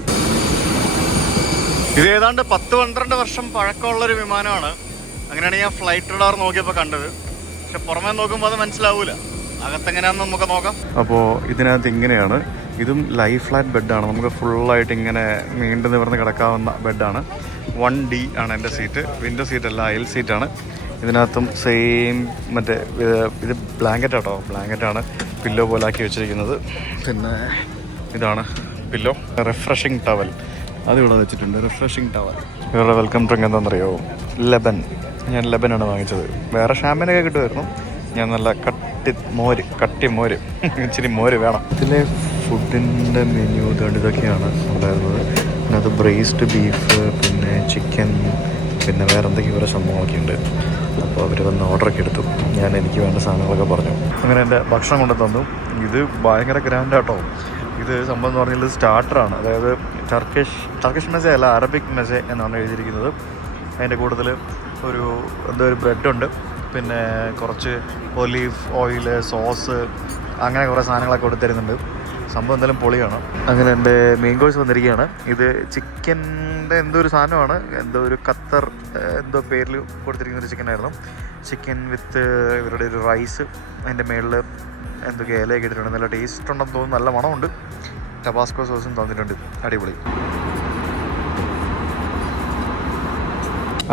ഇത് ഏതാണ്ട് 10-12 വർഷം പഴക്കമുള്ളൊരു വിമാനമാണ്. അങ്ങനെയാണ് ഞാൻ ഫ്ലൈറ്റ് റഡാർ നോക്കിയപ്പോൾ കണ്ടത്. പക്ഷെ പുറമേ നോക്കുമ്പോൾ അത് മനസ്സിലാവൂല. അകത്തെങ്ങനെയാണെന്ന് നമുക്ക് നോക്കാം. അപ്പോൾ ഇതിനകത്ത് ഇങ്ങനെയാണ്. ഇതും ലൈ ഫ്ലാറ്റ് ബെഡാണ്. നമുക്ക് ഫുള്ളായിട്ട് ഇങ്ങനെ നീണ്ടു നിവർന്ന് കിടക്കാവുന്ന ബെഡാണ്. 1D ആണ് എൻ്റെ സീറ്റ്. വിൻഡോ സീറ്റല്ല, അയൽ സീറ്റാണ്. ഇതിനകത്തും സെയിം മറ്റേ ഇത് ബ്ലാങ്കറ്റാട്ടോ, ബ്ലാങ്കറ്റാണ് പില്ലോ പോലാക്കി വെച്ചിരിക്കുന്നത്. പിന്നെ ഇതാണ് പില്ലോ. റിഫ്രഷിങ് ടവൽ അതിവിടെ വെച്ചിട്ടുണ്ട്. Refreshing towel. ഇവരുടെ വെൽക്കം ഡ്രിങ്ക് എന്താണെന്നറിയോ? ലെബൻ. ഞാൻ ലെബനാണ് വാങ്ങിച്ചത്. വേറെ ഷാമ്പനൊക്കെ കിട്ടുമായിരുന്നു. ഞാൻ നല്ല കട്ടി മോര് ഇച്ചിരി മോര് വേണം. ഇതിലെ ഫുഡിൻ്റെ മെനു ഇതൊക്കെയാണ് ഉണ്ടായിരുന്നത്. പിന്നെ അത് ബ്രേസ്ഡ് ബീഫ്, പിന്നെ ചിക്കൻ, പിന്നെ വേറെ എന്തൊക്കെ വേറെ സംഭവങ്ങളൊക്കെ ഉണ്ട്. അപ്പോൾ അവർ വന്ന് ഓർഡറൊക്കെ എടുത്തു. ഞാൻ എനിക്ക് വേണ്ട സാധനങ്ങളൊക്കെ പറഞ്ഞു. അങ്ങനെ എൻ്റെ ഭക്ഷണം കൊണ്ട് തന്നു. ഇത് ഭയങ്കര ഗ്രാൻഡാട്ടോ. ഇത് സംഭവം എന്ന് പറഞ്ഞാൽ സ്റ്റാർട്ടറാണ്. അതായത് ടർക്കിഷ് മെസ്സേ അല്ല, അറബിക് മെസ്സേ എന്നാണ് എഴുതിയിരിക്കുന്നത്. അതിൻ്റെ കൂടുതൽ ഒരു ബ്രെഡുണ്ട്, പിന്നെ കുറച്ച് ഒലീവ് ഓയിൽ, സോസ്, അങ്ങനെ കുറേ സാധനങ്ങളൊക്കെ കൊടുത്തിരുന്നുണ്ട്. സംഭവം എന്തായാലും പൊളിയാണ്. അങ്ങനെ എൻ്റെ മെയിൻ കോഴ്സ് വന്നിരിക്കുകയാണ്. ഇത് ചിക്കൻ്റെ എന്തോ ഒരു സാധനമാണ്, എന്തോ ഒരു ഖത്തർ എന്തോ പേരിൽ കൊടുത്തിരിക്കുന്ന ഒരു ചിക്കനായിരുന്നു. ചിക്കൻ വിത്ത് ഇവരുടെ ഒരു റൈസ്, അതിൻ്റെ മേളിൽ എന്തൊക്കെ ഇലയൊക്കെ ഇട്ടിട്ടുണ്ട്. നല്ല ടേസ്റ്റ് ഉണ്ടെന്ന് തോന്നുന്നു. നല്ല മണമുണ്ട്. ടബാസ്കോ സോസും തന്നിട്ടുണ്ട്. അടിപൊളി.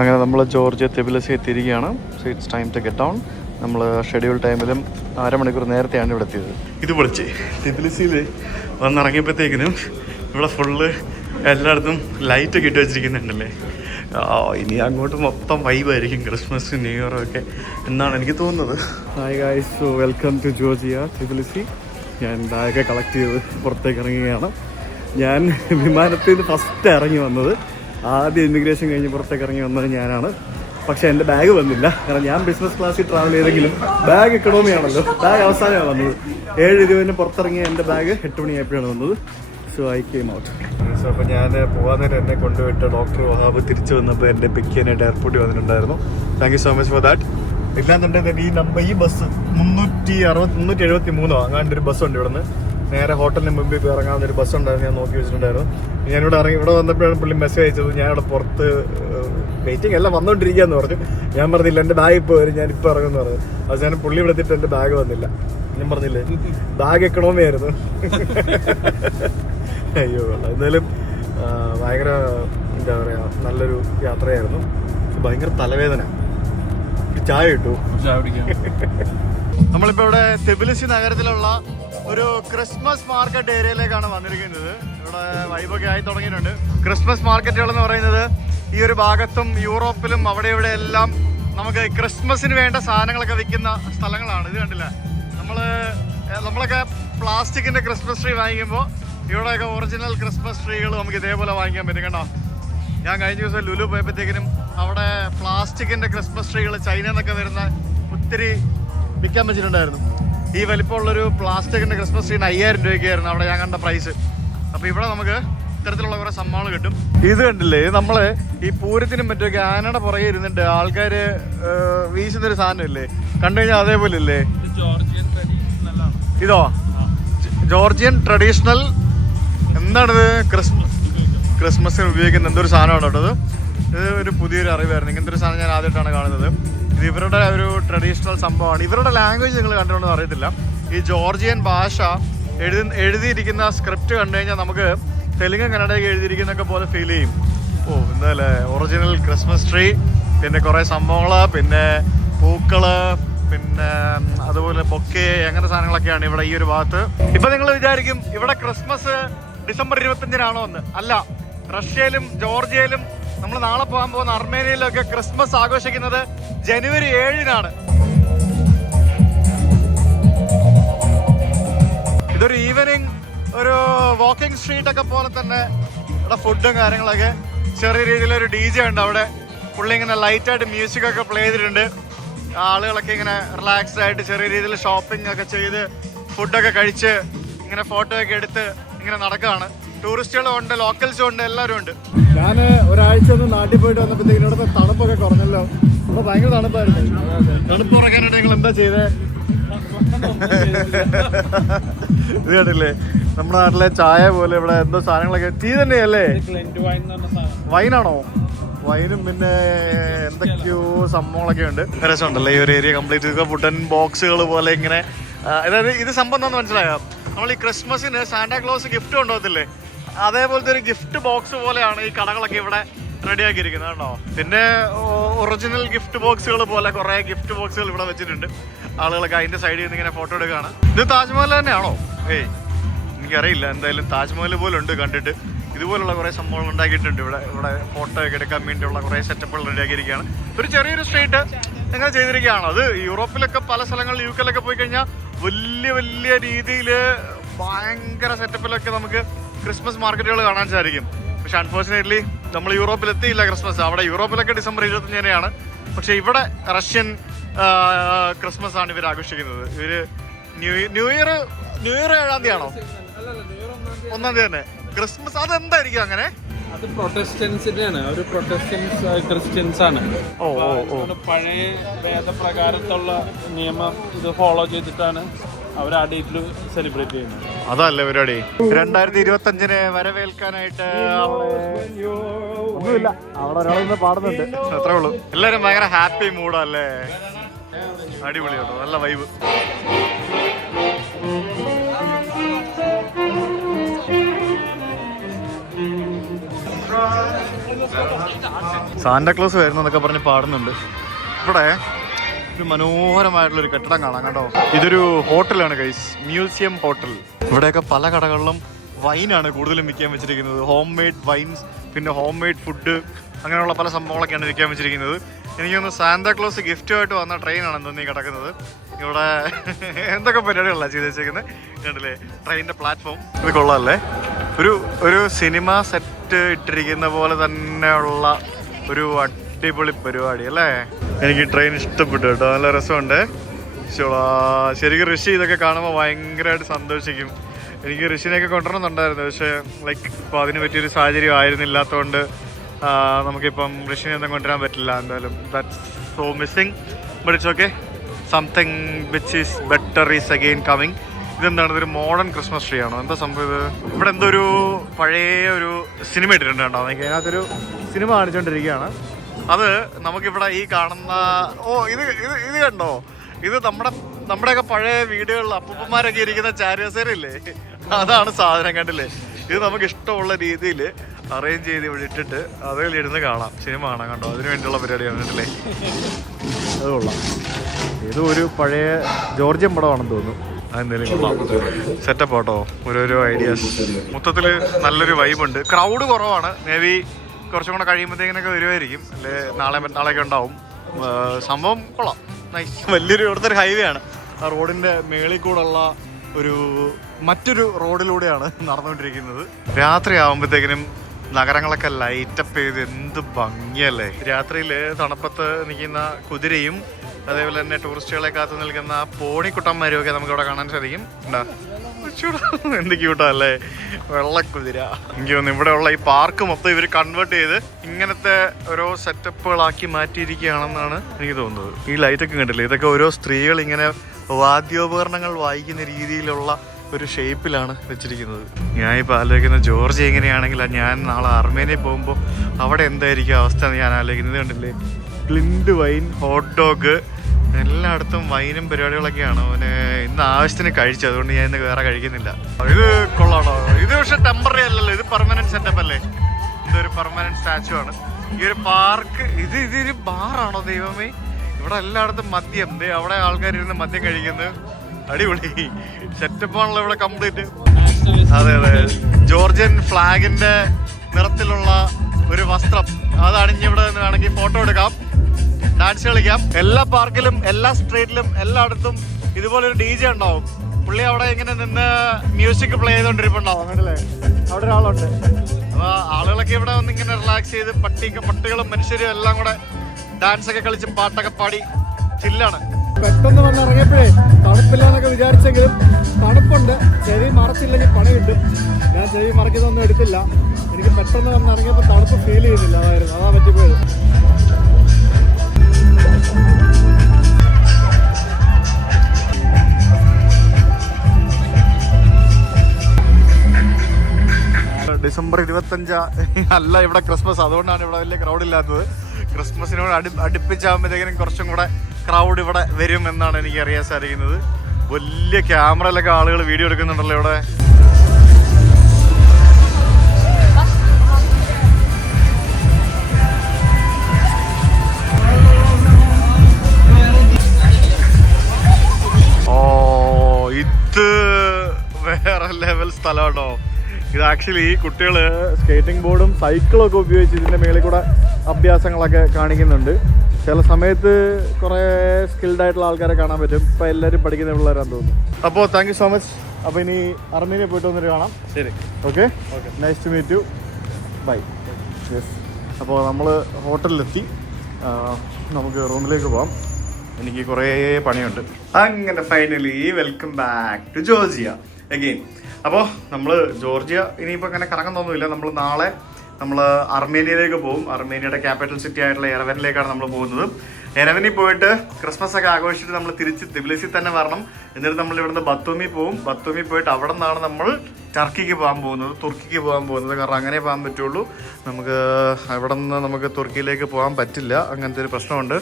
അങ്ങനെ നമ്മൾ ജോർജിയ തിബിലിസി എത്തിയിരിക്കുകയാണ്. So it's time to get down. നമ്മൾ ഷെഡ്യൂൾ ടൈമിലും അരമണിക്കൂർ നേരത്തെയാണ് ഇവിടെ എത്തിയത്. ഇത് പൊളിച്ച് തിബിലിസിയിൽ വന്നിറങ്ങിയപ്പോഴത്തേക്കിനും ഇവിടെ ഫുള്ള് എല്ലായിടത്തും ലൈറ്റൊക്കെ ഇട്ട് വെച്ചിരിക്കുന്നുണ്ടല്ലേ. ഇനി അങ്ങോട്ട് മൊത്തം വൈബായിരിക്കും ക്രിസ്മസ് ന്യൂ ഇയറും ഒക്കെ എന്നാണ് എനിക്ക് തോന്നുന്നത്. Hi guys, so welcome to Georgia Tbilisi. ഞാൻ ബാഗൊക്കെ കളക്ട് ചെയ്ത് പുറത്തേക്ക് ഇറങ്ങുകയാണ്. ഞാൻ വിമാനത്തിൽ നിന്ന് ഫസ്റ്റ് ഇറങ്ങി വന്നത്, ആദ്യം ഇമിഗ്രേഷൻ കഴിഞ്ഞ് പുറത്തേക്ക് ഇറങ്ങി വന്നത് ഞാനാണ്. പക്ഷേ എൻ്റെ ബാഗ് വന്നില്ല. കാരണം ഞാൻ ബിസിനസ് ക്ലാസ്സിൽ ട്രാവൽ ചെയ്തെങ്കിലും ബാഗ് എക്കണോമിയാണല്ലോ. ബാഗ് അവസാനമാണ് വന്നത്. 7:20 പുറത്തിറങ്ങിയ എൻ്റെ ബാഗ് 8 മണിയായപ്പോഴാണ് വന്നത്. So I came out. So അപ്പോൾ ഞാൻ പോകാൻ നേരം എന്നെ കൊണ്ടുപോയിട്ട് ഡോക്ടർ വഹാബ് തിരിച്ചു വന്നപ്പോൾ എൻ്റെ പിക്ക് ചെയ്യാനായിട്ട് എയർപോർട്ടിൽ വന്നിട്ടുണ്ടായിരുന്നു. Thank you so much for that. ഇല്ലാന്നുണ്ടെങ്കിൽ ഈ ബസ് 373 അങ്ങാണ്ടൊരു ബസ്സുണ്ട്. ഇവിടെ നിന്ന് നേരെ ഹോട്ടലിന് മുമ്പിൽ ഇപ്പോൾ ഇറങ്ങാവുന്നൊരു ബസ് ഉണ്ടായിരുന്നു. ഞാൻ നോക്കി വെച്ചിട്ടുണ്ടായിരുന്നു. ഞാനിവിടെ ഇവിടെ വന്നപ്പോഴാണ് പുള്ളി മെസ്സേജ് അയച്ചത്. ഞാനിവിടെ പുറത്ത് വെയിറ്റിംഗ് എല്ലാം വന്നുകൊണ്ടിരിക്കുകയെന്ന് പറഞ്ഞു. ഞാൻ പറഞ്ഞില്ല എൻ്റെ ബാഗ് ഇപ്പോൾ വരും, ഞാനിപ്പോൾ ഇറങ്ങുമെന്ന് പറഞ്ഞു. അവസാനം പുള്ളി ഇവിടെ എത്തിയിട്ട് എൻ്റെ ബാഗ് വന്നില്ല. ഞാൻ പറഞ്ഞില്ലേ ബാഗ് എക്കണോമി ആയിരുന്നു. അയ്യോ, എന്തായാലും ഭയങ്കര എന്താ പറയുക, നല്ലൊരു യാത്രയായിരുന്നു. ഭയങ്കര തലവേദന. ചായ കിട്ടൂ. നമ്മളിപ്പോ ഇവിടെ തെബിലിസി നഗരത്തിലുള്ള ഒരു ക്രിസ്മസ് മാർക്കറ്റ് ഏരിയയിലേക്കാണ് വന്നിരിക്കുന്നത്. ഇവിടെ വൈബൊക്കെ ആയി തുടങ്ങിയിട്ടുണ്ട്. ക്രിസ്മസ് മാർക്കറ്റുകൾ എന്ന് പറയുന്നത് ഈ ഒരു ഭാഗത്തും യൂറോപ്പിലും അവിടെ ഇവിടെ എല്ലാം നമുക്ക് ക്രിസ്മസിന് വേണ്ട സാധനങ്ങളൊക്കെ വിൽക്കുന്ന സ്ഥലങ്ങളാണ്. ഇത് കണ്ടില്ല, നമ്മളൊക്കെ പ്ലാസ്റ്റിക്കിന്റെ ക്രിസ്മസ് ട്രീ വാങ്ങിക്കുമ്പോൾ ഇവിടെയൊക്കെ ഒറിജിനൽ ക്രിസ്മസ് ട്രീകൾ നമുക്ക് ഇതേപോലെ വാങ്ങിക്കാൻ പറ്റും. കണ്ടോ, ഞാൻ കഴിഞ്ഞ ദിവസം ലുലു പോയപ്പോഴത്തേക്കിനും അവിടെ പ്ലാസ്റ്റിക്കിന്റെ ക്രിസ്മസ് ട്രീകൾ ചൈനയിൽ നിന്നൊക്കെ വരുന്ന ഒത്തിരി വിൽക്കാൻ വെച്ചിട്ടുണ്ടായിരുന്നു. ഈ വലിപ്പമുള്ളൊരു പ്ലാസ്റ്റിക്കിന്റെ ക്രിസ്മസ് ട്രീന് 5000 രൂപയ്ക്കായിരുന്നു അവിടെ ഞാൻ കണ്ട പ്രൈസ്. അപ്പോൾ ഇവിടെ നമുക്ക് ഇത്തരത്തിലുള്ള കുറേ സംഭവങ്ങൾ കിട്ടും. ഇത് കണ്ടില്ലേ, ഇത് നമ്മള് ഈ പൂരത്തിനും മറ്റൊക്കെ ആനയുടെ പുറകെ ഇരുന്നിട്ട് ആൾക്കാര് വീശുന്നൊരു സാധനം ഇല്ലേ, കണ്ടു കഴിഞ്ഞാൽ അതേപോലെ ഇല്ലേ. ഇതോ ജോർജിയൻ ട്രഡീഷണൽ എന്താണിത്, ക്രിസ്മസിന് ഉപയോഗിക്കുന്ന എന്തൊരു സാധനമാണ് കേട്ടോ. ഇത് ഒരു പുതിയൊരു അറിവായിരുന്നു. ഇങ്ങനത്തെ ഒരു സാധനം ഞാൻ ആദ്യമായിട്ടാണ് കാണുന്നത്. ഇത് ഇവരുടെ ഒരു ട്രഡീഷണൽ സംഭവമാണ്. ഇവരുടെ ലാംഗ്വേജ് നിങ്ങൾ കണ്ടിട്ടുണ്ടെന്ന് അറിയത്തില്ല. ഈ ജോർജിയൻ ഭാഷ എഴുതിയിരിക്കുന്ന സ്ക്രിപ്റ്റ് കണ്ടു കഴിഞ്ഞാൽ നമുക്ക് തെലുങ്ക് കന്നഡയൊക്കെ എഴുതിയിരിക്കുന്നൊക്കെ പോലെ ഫീൽ ചെയ്യും. ഓ എന്തായാലേ, ഒറിജിനൽ ക്രിസ്മസ് ട്രീ, പിന്നെ കുറേ സംഭവങ്ങള്, പിന്നെ പൂക്കള്, പിന്നെ അതുപോലെ ബൊക്കെ, അങ്ങനെ സാധനങ്ങളൊക്കെയാണ് ഇവിടെ ഈ ഒരു ഭാഗത്ത്. ഇപ്പൊ നിങ്ങൾ വിചാരിക്കും ഇവിടെ ക്രിസ്മസ് ഡിസംബർ 25-നാണോ എന്ന്. അല്ല, റഷ്യയിലും ജോർജിയയിലും നമ്മൾ നാളെ പോകാൻ പോകുന്ന അർമേനിയയിലൊക്കെ ക്രിസ്മസ് ആഘോഷിക്കുന്നത് ജനുവരി 7-നാണ്. ഇതൊരു ഈവനിങ് ഒരു വാക്കിംഗ് സ്ട്രീറ്റ് ഒക്കെ പോലെ തന്നെ ഇവിടെ ഫുഡും കാര്യങ്ങളൊക്കെ. ചെറിയ രീതിയിലൊരു DJ ഉണ്ട് അവിടെ. പുള്ളി ഇങ്ങനെ ലൈറ്റായിട്ട് മ്യൂസിക് ഒക്കെ പ്ലേ ചെയ്തിട്ടുണ്ട്. ആളുകളൊക്കെ ഇങ്ങനെ റിലാക്സ്ഡ് ആയിട്ട് ചെറിയ രീതിയിൽ ഷോപ്പിംഗ് ഒക്കെ ചെയ്ത് ഫുഡൊക്കെ കഴിച്ച് ഇങ്ങനെ ഫോട്ടോ ഒക്കെ എടുത്ത് ഇങ്ങനെ നടക്കുകയാണ്. ടൂറിസ്റ്റുകളും ഉണ്ട്, ലോക്കൽസും ഉണ്ട്, എല്ലാവരും ഉണ്ട്. ഞാൻ ഒരാഴ്ച ഒന്ന് നാട്ടിൽ പോയിട്ട് വന്നപ്പോഴത്തേക്കും ഇവിടുത്തെ തണുപ്പൊക്കെ കുറഞ്ഞല്ലോ. അപ്പൊ ഭയങ്കര തണുപ്പായിരുന്നു. തണുപ്പ് കുറയ്ക്കാനായിട്ട് നിങ്ങൾ എന്താ ചെയ്തേ? ഇത് കണ്ടില്ലേ, നമ്മുടെ നാട്ടിലെ ചായ പോലെ ഇവിടെ എന്തോ സാധനങ്ങളൊക്കെ. ടീ തന്നെയല്ലേ? വൈനാണോ? വൈനും പിന്നെ എന്തൊക്കെയോ സംഭവങ്ങളൊക്കെ ഉണ്ട്. രസമുണ്ടല്ലോ ഈ ഒരു ഏരിയ കംപ്ലീറ്റ്. വുഡൻ ബോക്സുകൾ പോലെ ഇങ്ങനെ. അതായത് ഇത് സംഭവം എന്താണെന്ന് മനസ്സിലായോ? നമ്മൾ ഈ ക്രിസ്മസിന് സാന്റാക്ലോസ് ഗിഫ്റ്റ് കൊണ്ടുപോകത്തില്ലേ, അതേപോലത്തെ ഒരു ഗിഫ്റ്റ് ബോക്സ് പോലെയാണ് ഈ കടകളൊക്കെ ഇവിടെ റെഡിയാക്കിയിരിക്കുന്നത് കേട്ടോ. പിന്നെ ഒറിജിനൽ ഗിഫ്റ്റ് ബോക്സുകൾ പോലെ കുറേ ഗിഫ്റ്റ് ബോക്സുകൾ ഇവിടെ വെച്ചിട്ടുണ്ട്. ആളുകളൊക്കെ അതിൻ്റെ സൈഡിൽ നിന്ന് ഇങ്ങനെ ഫോട്ടോ എടുക്കുകയാണ്. ഇത് താജ്മഹൽ തന്നെയാണോ? ഏയ് എനിക്കറിയില്ല. എന്തായാലും താജ്മഹൽ പോലെ ഉണ്ട് കണ്ടിട്ട്. ഇതുപോലുള്ള കുറേ സംഭവങ്ങൾ ഉണ്ടാക്കിയിട്ടുണ്ട് ഇവിടെ. ഫോട്ടോ ഒക്കെ എടുക്കാൻ വേണ്ടിയുള്ള കുറേ സെറ്റപ്പുകൾ റെഡിയാക്കിയിരിക്കുകയാണ്. ഒരു ചെറിയൊരു സ്ട്രീറ്റ് ഇങ്ങനെ ചെയ്തിരിക്കുകയാണ്. അത് യൂറോപ്പിലൊക്കെ പല സ്ഥലങ്ങളിൽ, UK പോയി കഴിഞ്ഞാൽ വലിയ വലിയ രീതിയിൽ ഭയങ്കര സെറ്റപ്പിലൊക്കെ നമുക്ക് ക്രിസ്മസ് മാർക്കറ്റുകൾ കാണാൻ സാധിക്കും. പക്ഷെ അൺഫോർച്ചുനേറ്റ്ലി നമ്മൾ യൂറോപ്പിൽ എത്തിയില്ല ക്രിസ്മസ്. അവിടെ യൂറോപ്പിലൊക്കെ ഡിസംബർ 25-നാണ്. പക്ഷെ ഇവിടെ റഷ്യൻ ക്രിസ്മസ് ആണ് ഇവർ ആഘോഷിക്കുന്നത്. ഇവര് ന്യൂ ഇയർ 7-ാം തീയതിയാണോ? 1-ാം തീയതി തന്നെ ക്രിസ്മസ്. അതെന്തായിരിക്കും അങ്ങനെ? അത് പ്രൊട്ടസ്റ്റൻസിന്റെയാണ്. അവർ പ്രൊട്ടസ്റ്റൻസ് ക്രിസ്ത്യൻസ് ആണ്. പഴയ വേദപ്രകാരത്തുള്ള നിയമം ഇത് ഫോളോ ചെയ്തിട്ടാണ് അവർ ആ ഡേറ്റിൽ സെലിബ്രേറ്റ് ചെയ്യുന്നത്. അതല്ലേ പരിപാടി. 2025-നെ വരവേൽക്കാനായിട്ട് ഒന്നുമില്ല, അവിടെ ഒരാളിന്ന് പാടുന്നുണ്ട്, അത്രേ ഉള്ളൂ. എല്ലാരും ഭയങ്കര ഹാപ്പി മൂഡല്ലേ, അടിപൊളിയാട്ടോ, നല്ല വൈബ്. സാന്റാക്ലോസ് വരുന്നതൊക്കെ പറഞ്ഞ് പാടുന്നുണ്ട്. ഇവിടെ ഒരു മനോഹരമായിട്ടുള്ളൊരു കെട്ടിടം കാണാം കേട്ടോ. ഇതൊരു ഹോട്ടലാണ് ഗൈസ്, മ്യൂസിയം ഹോട്ടൽ. ഇവിടെയൊക്കെ പല കടകളിലും വൈനാണ് കൂടുതലും വിൽക്കാൻ വെച്ചിരിക്കുന്നത്. ഹോം മെയ്ഡ് വൈൻസ്, പിന്നെ ഹോം മെയ്ഡ് ഫുഡ്, അങ്ങനെയുള്ള പല സംഭവങ്ങളൊക്കെയാണ് വിൽക്കാൻ വെച്ചിരിക്കുന്നത്. എനിക്കൊന്ന് സാന്താക്ലോസ് ഗിഫ്റ്റുമായിട്ട് വന്ന ട്രെയിനാണ് തോന്നി കിടക്കുന്നത്. ഇവിടെ എന്തൊക്കെ പരിപാടികളാണ് ചെയ്ത് വെച്ചേക്കുന്നത് കണ്ടില്ലേ. ട്രെയിനിൻ്റെ പ്ലാറ്റ്ഫോം ഇത് കൊള്ളാമല്ലേ. ഒരു സിനിമ സെറ്റ് ഇട്ടിരിക്കുന്ന പോലെ തന്നെയുള്ള ഒരു അടിപൊളി പരിപാടി അല്ലേ. എനിക്ക് ട്രെയിൻ ഇഷ്ടപ്പെട്ടു കേട്ടോ, നല്ല രസമുണ്ട്. ശരിക്കും ഋഷി ഇതൊക്കെ കാണുമ്പോൾ ഭയങ്കരമായിട്ട് സന്തോഷിക്കും. എനിക്ക് ഋഷിനെയൊക്കെ കൊണ്ടുവരണമെന്നുണ്ടായിരുന്നു, പക്ഷേ ഇപ്പോൾ അതിന് പറ്റിയൊരു സാഹചര്യം ആയിരുന്നില്ലാത്തതുകൊണ്ട് നമുക്കിപ്പം ഋഷിനെയൊന്നും കൊണ്ടുവരാൻ പറ്റില്ല. എന്തായാലും that's so missing, but it's okay. Something which is better is again coming. ഇതെന്താണ്, ഇതൊരു മോഡേൺ ക്രിസ്മസ് ട്രീ ആണോ എന്താ സംഭവം ഇത്? ഇവിടെ എന്തോ ഒരു പഴയ ഒരു സിനിമ ഇട്ടിട്ടുണ്ട് കേട്ടോ. അതിനകത്തൊരു സിനിമ കാണിച്ചുകൊണ്ടിരിക്കുകയാണ്. അത് നമുക്കിവിടെ ഈ കാണുന്ന ഇത് കണ്ടോ, ഇത് നമ്മുടെയൊക്കെ പഴയ വീടുകളിൽ അപ്പൂപ്പന്മാരൊക്കെ ഇരിക്കുന്ന ചാരിയസേരയില്ലേ, അതാണ് സാധനം കണ്ടില്ലേ. ഇത് നമുക്ക് ഇഷ്ടമുള്ള രീതിയിൽ അറേഞ്ച് ചെയ്ത് ഇവിടെ ഇട്ടിട്ട് അതിലിരുന്ന് കാണാം, സിനിമ കാണാം. കണ്ടോ, അതിന് വേണ്ടിയുള്ള പരിപാടിയാണ് കണ്ടല്ലേ. അത് കൊള്ളാം. ഇത് ഒരു പഴയ ജോർജിയൻ പടമാണെന്ന് തോന്നുന്നു. അതെന്തെങ്കിലും കൊള്ളാം, സെറ്റപ്പ് കേട്ടോ. ഓരോരോ ഐഡിയാസ്. മൊത്തത്തിൽ നല്ലൊരു വൈബുണ്ട്. ക്രൗഡ് കുറവാണ്. മേ ബി കുറച്ചും കൂടെ കഴിയുമ്പോഴത്തേക്കിനൊക്കെ വരുമായിരിക്കും, അല്ലെ നാളെയൊക്കെ ഉണ്ടാവും. സംഭവം കൊള്ളാം, നൈസ്. വലിയൊരു ഇവിടുത്തെ ഒരു ഹൈവേ ആണ്. ആ റോഡിൻ്റെ മേളിൽ കൂടെയുള്ള മറ്റൊരു റോഡിലൂടെയാണ് നടന്നുകൊണ്ടിരിക്കുന്നത്. രാത്രി ആകുമ്പോഴത്തേക്കിനും നഗരങ്ങളൊക്കെ ലൈറ്റപ്പ് ചെയ്ത് എന്ത് ഭംഗിയല്ലേ. രാത്രിയിൽ തണുപ്പത്ത് നിൽക്കുന്ന കുതിരയും അതേപോലെ തന്നെ ടൂറിസ്റ്റുകളെ കാത്തു നിൽക്കുന്ന പോണിക്കുട്ടന്മാരും ഒക്കെ നമുക്ക് ഇവിടെ കാണാൻ സാധിക്കും. എന്ത് ക്യൂട്ടാ അല്ലേ, വെള്ളക്കുതിര. എനിക്ക് തോന്നുന്നു ഇവിടെയുള്ള ഈ പാർക്ക് മൊത്തം ഇവർ കൺവേർട്ട് ചെയ്ത് ഇങ്ങനത്തെ ഓരോ സെറ്റപ്പുകളാക്കി മാറ്റിയിരിക്കുകയാണെന്നാണ് എനിക്ക് തോന്നുന്നത്. ഈ ലൈറ്റൊക്കെ കണ്ടില്ലേ, ഇതൊക്കെ ഓരോ സ്ത്രീകൾ ഇങ്ങനെ വാദ്യോപകരണങ്ങൾ വായിക്കുന്ന രീതിയിലുള്ള ഒരു ഷേപ്പിലാണ് വെച്ചിരിക്കുന്നത്. ഞാനിപ്പോൾ ആലോചിക്കുന്ന ജോർജിയ എങ്ങനെയാണെങ്കിൽ ഞാൻ നാളെ അർമേനിയ പോകുമ്പോൾ അവിടെ എന്തായിരിക്കും അവസ്ഥ എന്ന് ഞാൻ ആലോചിക്കുന്നത്. കണ്ടില്ലേ, ക്ലിൻഡ് വൈൻ, ഹോട്ട് ഡോഗ്, എല്ലായിടത്തും വൈനും പരിപാടികളൊക്കെയാണ്. അവന് ഇന്ന് ആവശ്യത്തിന് കഴിച്ചു, അതുകൊണ്ട് ഞാൻ ഇന്ന് വേറെ കഴിക്കുന്നില്ല. ഇത് കൊള്ളാണോ? ഇത് പക്ഷെ ടെമ്പററി അല്ലല്ലോ, ഇത് പെർമനന്റ് സെറ്റപ്പ് അല്ലേ. ഇതൊരു പെർമനന്റ് സ്റ്റാച്ചു ആണ്. ഈ ഒരു പാർക്ക്, ഇതൊരു ബാറാണോ ദൈവമേ? ഇവിടെ എല്ലായിടത്തും മദ്യം, അവിടെ ആൾക്കാരിരുന്ന് മദ്യം കഴിക്കുന്നത്. അടിപൊളി സെറ്റപ്പാണല്ലോ ഇവിടെ കംപ്ലീറ്റ്. അതെ അതെ, ജോർജിയൻ ഫ്ലാഗിന്റെ നിറത്തിലുള്ള ഒരു വസ്ത്രം അത് അണിഞ്ഞ് ഇവിടെ നിന്ന് വേണമെങ്കിൽ ഫോട്ടോ എടുക്കാം, ഡാൻസ് കളിക്കാം. എല്ലാ പാർക്കിലും എല്ലാ സ്ട്രീറ്റിലും എല്ലായിടത്തും ഇതുപോലെ ഒരു DJ ഉണ്ടാവും. പുള്ളി അവിടെ ഇങ്ങനെ നിന്ന് മ്യൂസിക് പ്ലേ ചെയ്തോണ്ടിരിപ്പുണ്ടാവും. അങ്ങനല്ലേ, അവിടെ ഒരാളുണ്ട്. അപ്പൊ ആളുകളൊക്കെ ഇവിടെ വന്ന് ഇങ്ങനെ റിലാക്സ് ചെയ്ത് പട്ടികളും മനുഷ്യരും എല്ലാം കൂടെ ഡാൻസ് ഒക്കെ കളിച്ച് പാട്ടൊക്കെ പാടി ചില്ലാണ്. പെട്ടെന്ന് വന്നിറങ്ങിയപ്പോഴേ തണുപ്പില്ലാന്നൊക്കെ വിചാരിച്ചെങ്കിലും തണുപ്പുണ്ട്. ചെവി മറച്ചില്ലെങ്കിൽ പണി കിട്ടും. ഞാൻ ചെവി മറക്കുന്നൊന്നും എടുത്തില്ല. എനിക്ക് പെട്ടെന്ന് വന്നിറങ്ങിയപ്പോൾ തണുപ്പ് ഫീൽ ചെയ്യുന്നില്ല, അതാ പറ്റിപ്പോയത്. ഡിസംബർ 25 അല്ല ഇവിടെ ക്രിസ്മസ്, അതുകൊണ്ടാണ് ഇവിടെ വലിയ ക്രൗഡ് ഇല്ലാത്തത്. ക്രിസ്മസിനോട് അടുപ്പിച്ചാകുമ്പോഴത്തേക്കിനും കുറച്ചും കൂടെ ക്രൗഡ് ഇവിടെ വരും എന്നാണ് എനിക്ക് അറിയാൻ സാധിക്കുന്നത്. വലിയ ക്യാമറയിലൊക്കെ ആളുകൾ വീഡിയോ എടുക്കുന്നുണ്ടല്ലോ ഇവിടെ. ഓ, ഇത് വേറെ ലെവൽ സ്ഥലമാണോ ഇത്. ആക്ച്വലി കുട്ടികൾ സ്കേറ്റിംഗ് ബോർഡും സൈക്കിളും ഒക്കെ ഉപയോഗിച്ച് ഇതിൻ്റെ മേളിൽ കൂടെ അഭ്യാസങ്ങളൊക്കെ കാണിക്കുന്നുണ്ട്. ചില സമയത്ത് കുറേ സ്കിൽഡ് ആയിട്ടുള്ള ആൾക്കാരെ കാണാൻ പറ്റും. ഇപ്പം എല്ലാവരും പഠിക്കുന്ന പിള്ളേരാന്ന് തോന്നുന്നു. അപ്പോൾ താങ്ക് യു സോ മച്ച്. അപ്പോൾ ഇനി അർമേനിയ പോയിട്ട് വന്നിട്ട് കാണാം. ശരി, okay, nice to meet you, bye. Yes, അപ്പോൾ നമ്മൾ ഹോട്ടലിലെത്തി. നമുക്ക് റൂമിലേക്ക് പോകാം, എനിക്ക് കുറേ പണിയുണ്ട്. അങ്ങനെ finally welcome back to Georgia again. അപ്പോൾ നമ്മൾ ജോർജിയ ഇനിയിപ്പോൾ അങ്ങനെ കറങ്ങുന്നൊന്നുമില്ല. നാളെ നമ്മൾ അർമേനിയയിലേക്ക് പോകും. അർമേനിയയുടെ ക്യാപിറ്റൽ സിറ്റി ആയിട്ടുള്ള എറവനിലേക്കാണ് നമ്മൾ പോകുന്നത്. എറവനിൽ പോയിട്ട് ക്രിസ്മസ് ഒക്കെ ആഘോഷിച്ചിട്ട് നമ്മൾ തിരിച്ച് ത്ബിലിസിൽ തന്നെ വരണം. എന്നിട്ട് നമ്മൾ ഇവിടുന്ന് ബത്തൂമി പോകും. ബത്തൂമി പോയിട്ട് അവിടെ നിന്നാണ് നമ്മൾ ടർക്കിക്ക് പോകാൻ പോകുന്നത്, തുർക്കിക്ക് പോകാൻ പോകുന്നത്. കാരണം അങ്ങനെ പോകാൻ പറ്റുള്ളൂ. നമുക്ക് അവിടെ നിന്ന് നമുക്ക് തുർക്കിയിലേക്ക് പോകാൻ പറ്റില്ല, അങ്ങനത്തെ ഒരു പ്രശ്നമുണ്ട്.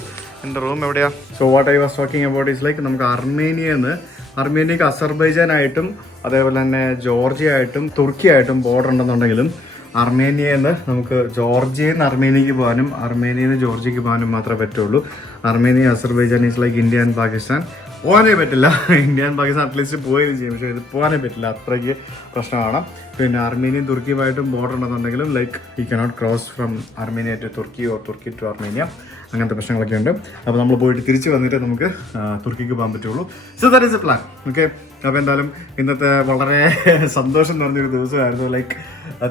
എൻ്റെ റൂം എവിടെയാണ്? So what I was talking about is like നമുക്ക് അർമേനിയക്ക് അസർബൈജാനായിട്ടും അതേപോലെ തന്നെ ജോർജിയ ആയിട്ടും തുർക്കി ആയിട്ടും ബോർഡർ ഉണ്ടെന്നുണ്ടെങ്കിലും അർമേനിയയിൽ നിന്ന് നമുക്ക് ജോർജിയയിൽ നിന്ന് അർമേനിയക്ക് പോകാനും അർമേനിയയിൽ നിന്ന് ജോർജിയക്ക് പോകാനും മാത്രമേ പറ്റുള്ളൂ. Armenia Azerbaijan is like India and Pakistan. പോകാനേ പറ്റില്ല. ഇന്ത്യ ആൻഡ് പാകിസ്ഥാൻ അറ്റ്ലീസ്റ്റ് പോവുകയും ചെയ്യും, പക്ഷേ ഇത് പോകാനേ പറ്റില്ല, അത്രയ്ക്ക് പ്രശ്നമാണ്. പിന്നെ അർമേനിയയും തുർക്കിയുമായിട്ടും ബോർഡർ ഉണ്ടെന്നുണ്ടെങ്കിലും like you cannot cross from Armenia to Turkey or Turkey to Armenia, അങ്ങനത്തെ പ്രശ്നങ്ങളൊക്കെ ഉണ്ട്. അപ്പോൾ നമ്മൾ പോയിട്ട് തിരിച്ച് വന്നിട്ട് നമുക്ക് തുർക്കിക്ക് പോകാൻ പറ്റുള്ളൂ. So that is A plan. Okay, അപ്പോൾ എന്തായാലും ഇന്നത്തെ വളരെ സന്തോഷം നിറഞ്ഞൊരു ദിവസമായിരുന്നു. Like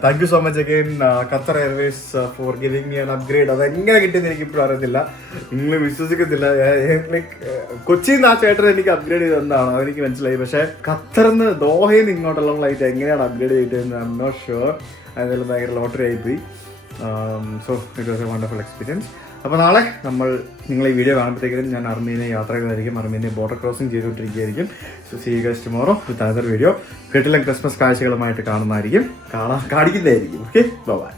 thank you so much again Qatar Airways for giving me an upgrade. അതെങ്ങനെ കിട്ടിയെന്ന് എനിക്ക് ഇപ്പോഴും അറിയത്തില്ല, നിങ്ങൾ വിശ്വസിക്കത്തില്ല. ലൈക്ക് കൊച്ചിയിൽ നിന്ന് ആ ചേട്ടൻ എനിക്ക് അപ്ഗ്രേഡ് ചെയ്ത് തന്നാണോ എനിക്ക് മനസ്സിലായി. പക്ഷേ ഖത്തറിൽ നിന്ന് ദോഹയിൽ നിന്ന് ഇങ്ങോട്ടുള്ള ഫ്ലൈറ്റ് എങ്ങനെയാണ് അപ്ഗ്രേഡ് ചെയ്തതെന്ന് ഐ എം നോട്ട് ഷുവർ. അതെല്ലാം ഭയങ്കര ലോട്ടറി ആയിപ്പോയി. So it was A wonderful experience. അപ്പോൾ നാളെ നിങ്ങൾ ഈ വീഡിയോ കാണുമ്പോഴത്തേക്കും ഞാൻ അർമേനിയ യാത്ര ചെയ്യുന്നതായിരിക്കും. അർമേനിയ ബോർഡർ ക്രോസിംഗ് ചെയ്തുകൊണ്ടിരിക്കുകയായിരിക്കും. So see you guys tomorrow with another video. കിട്ടില്ല ക്രിസ്മസ് കാഴ്ചകളുമായിട്ട് കാണിക്കുന്നതായിരിക്കും. Okay, by.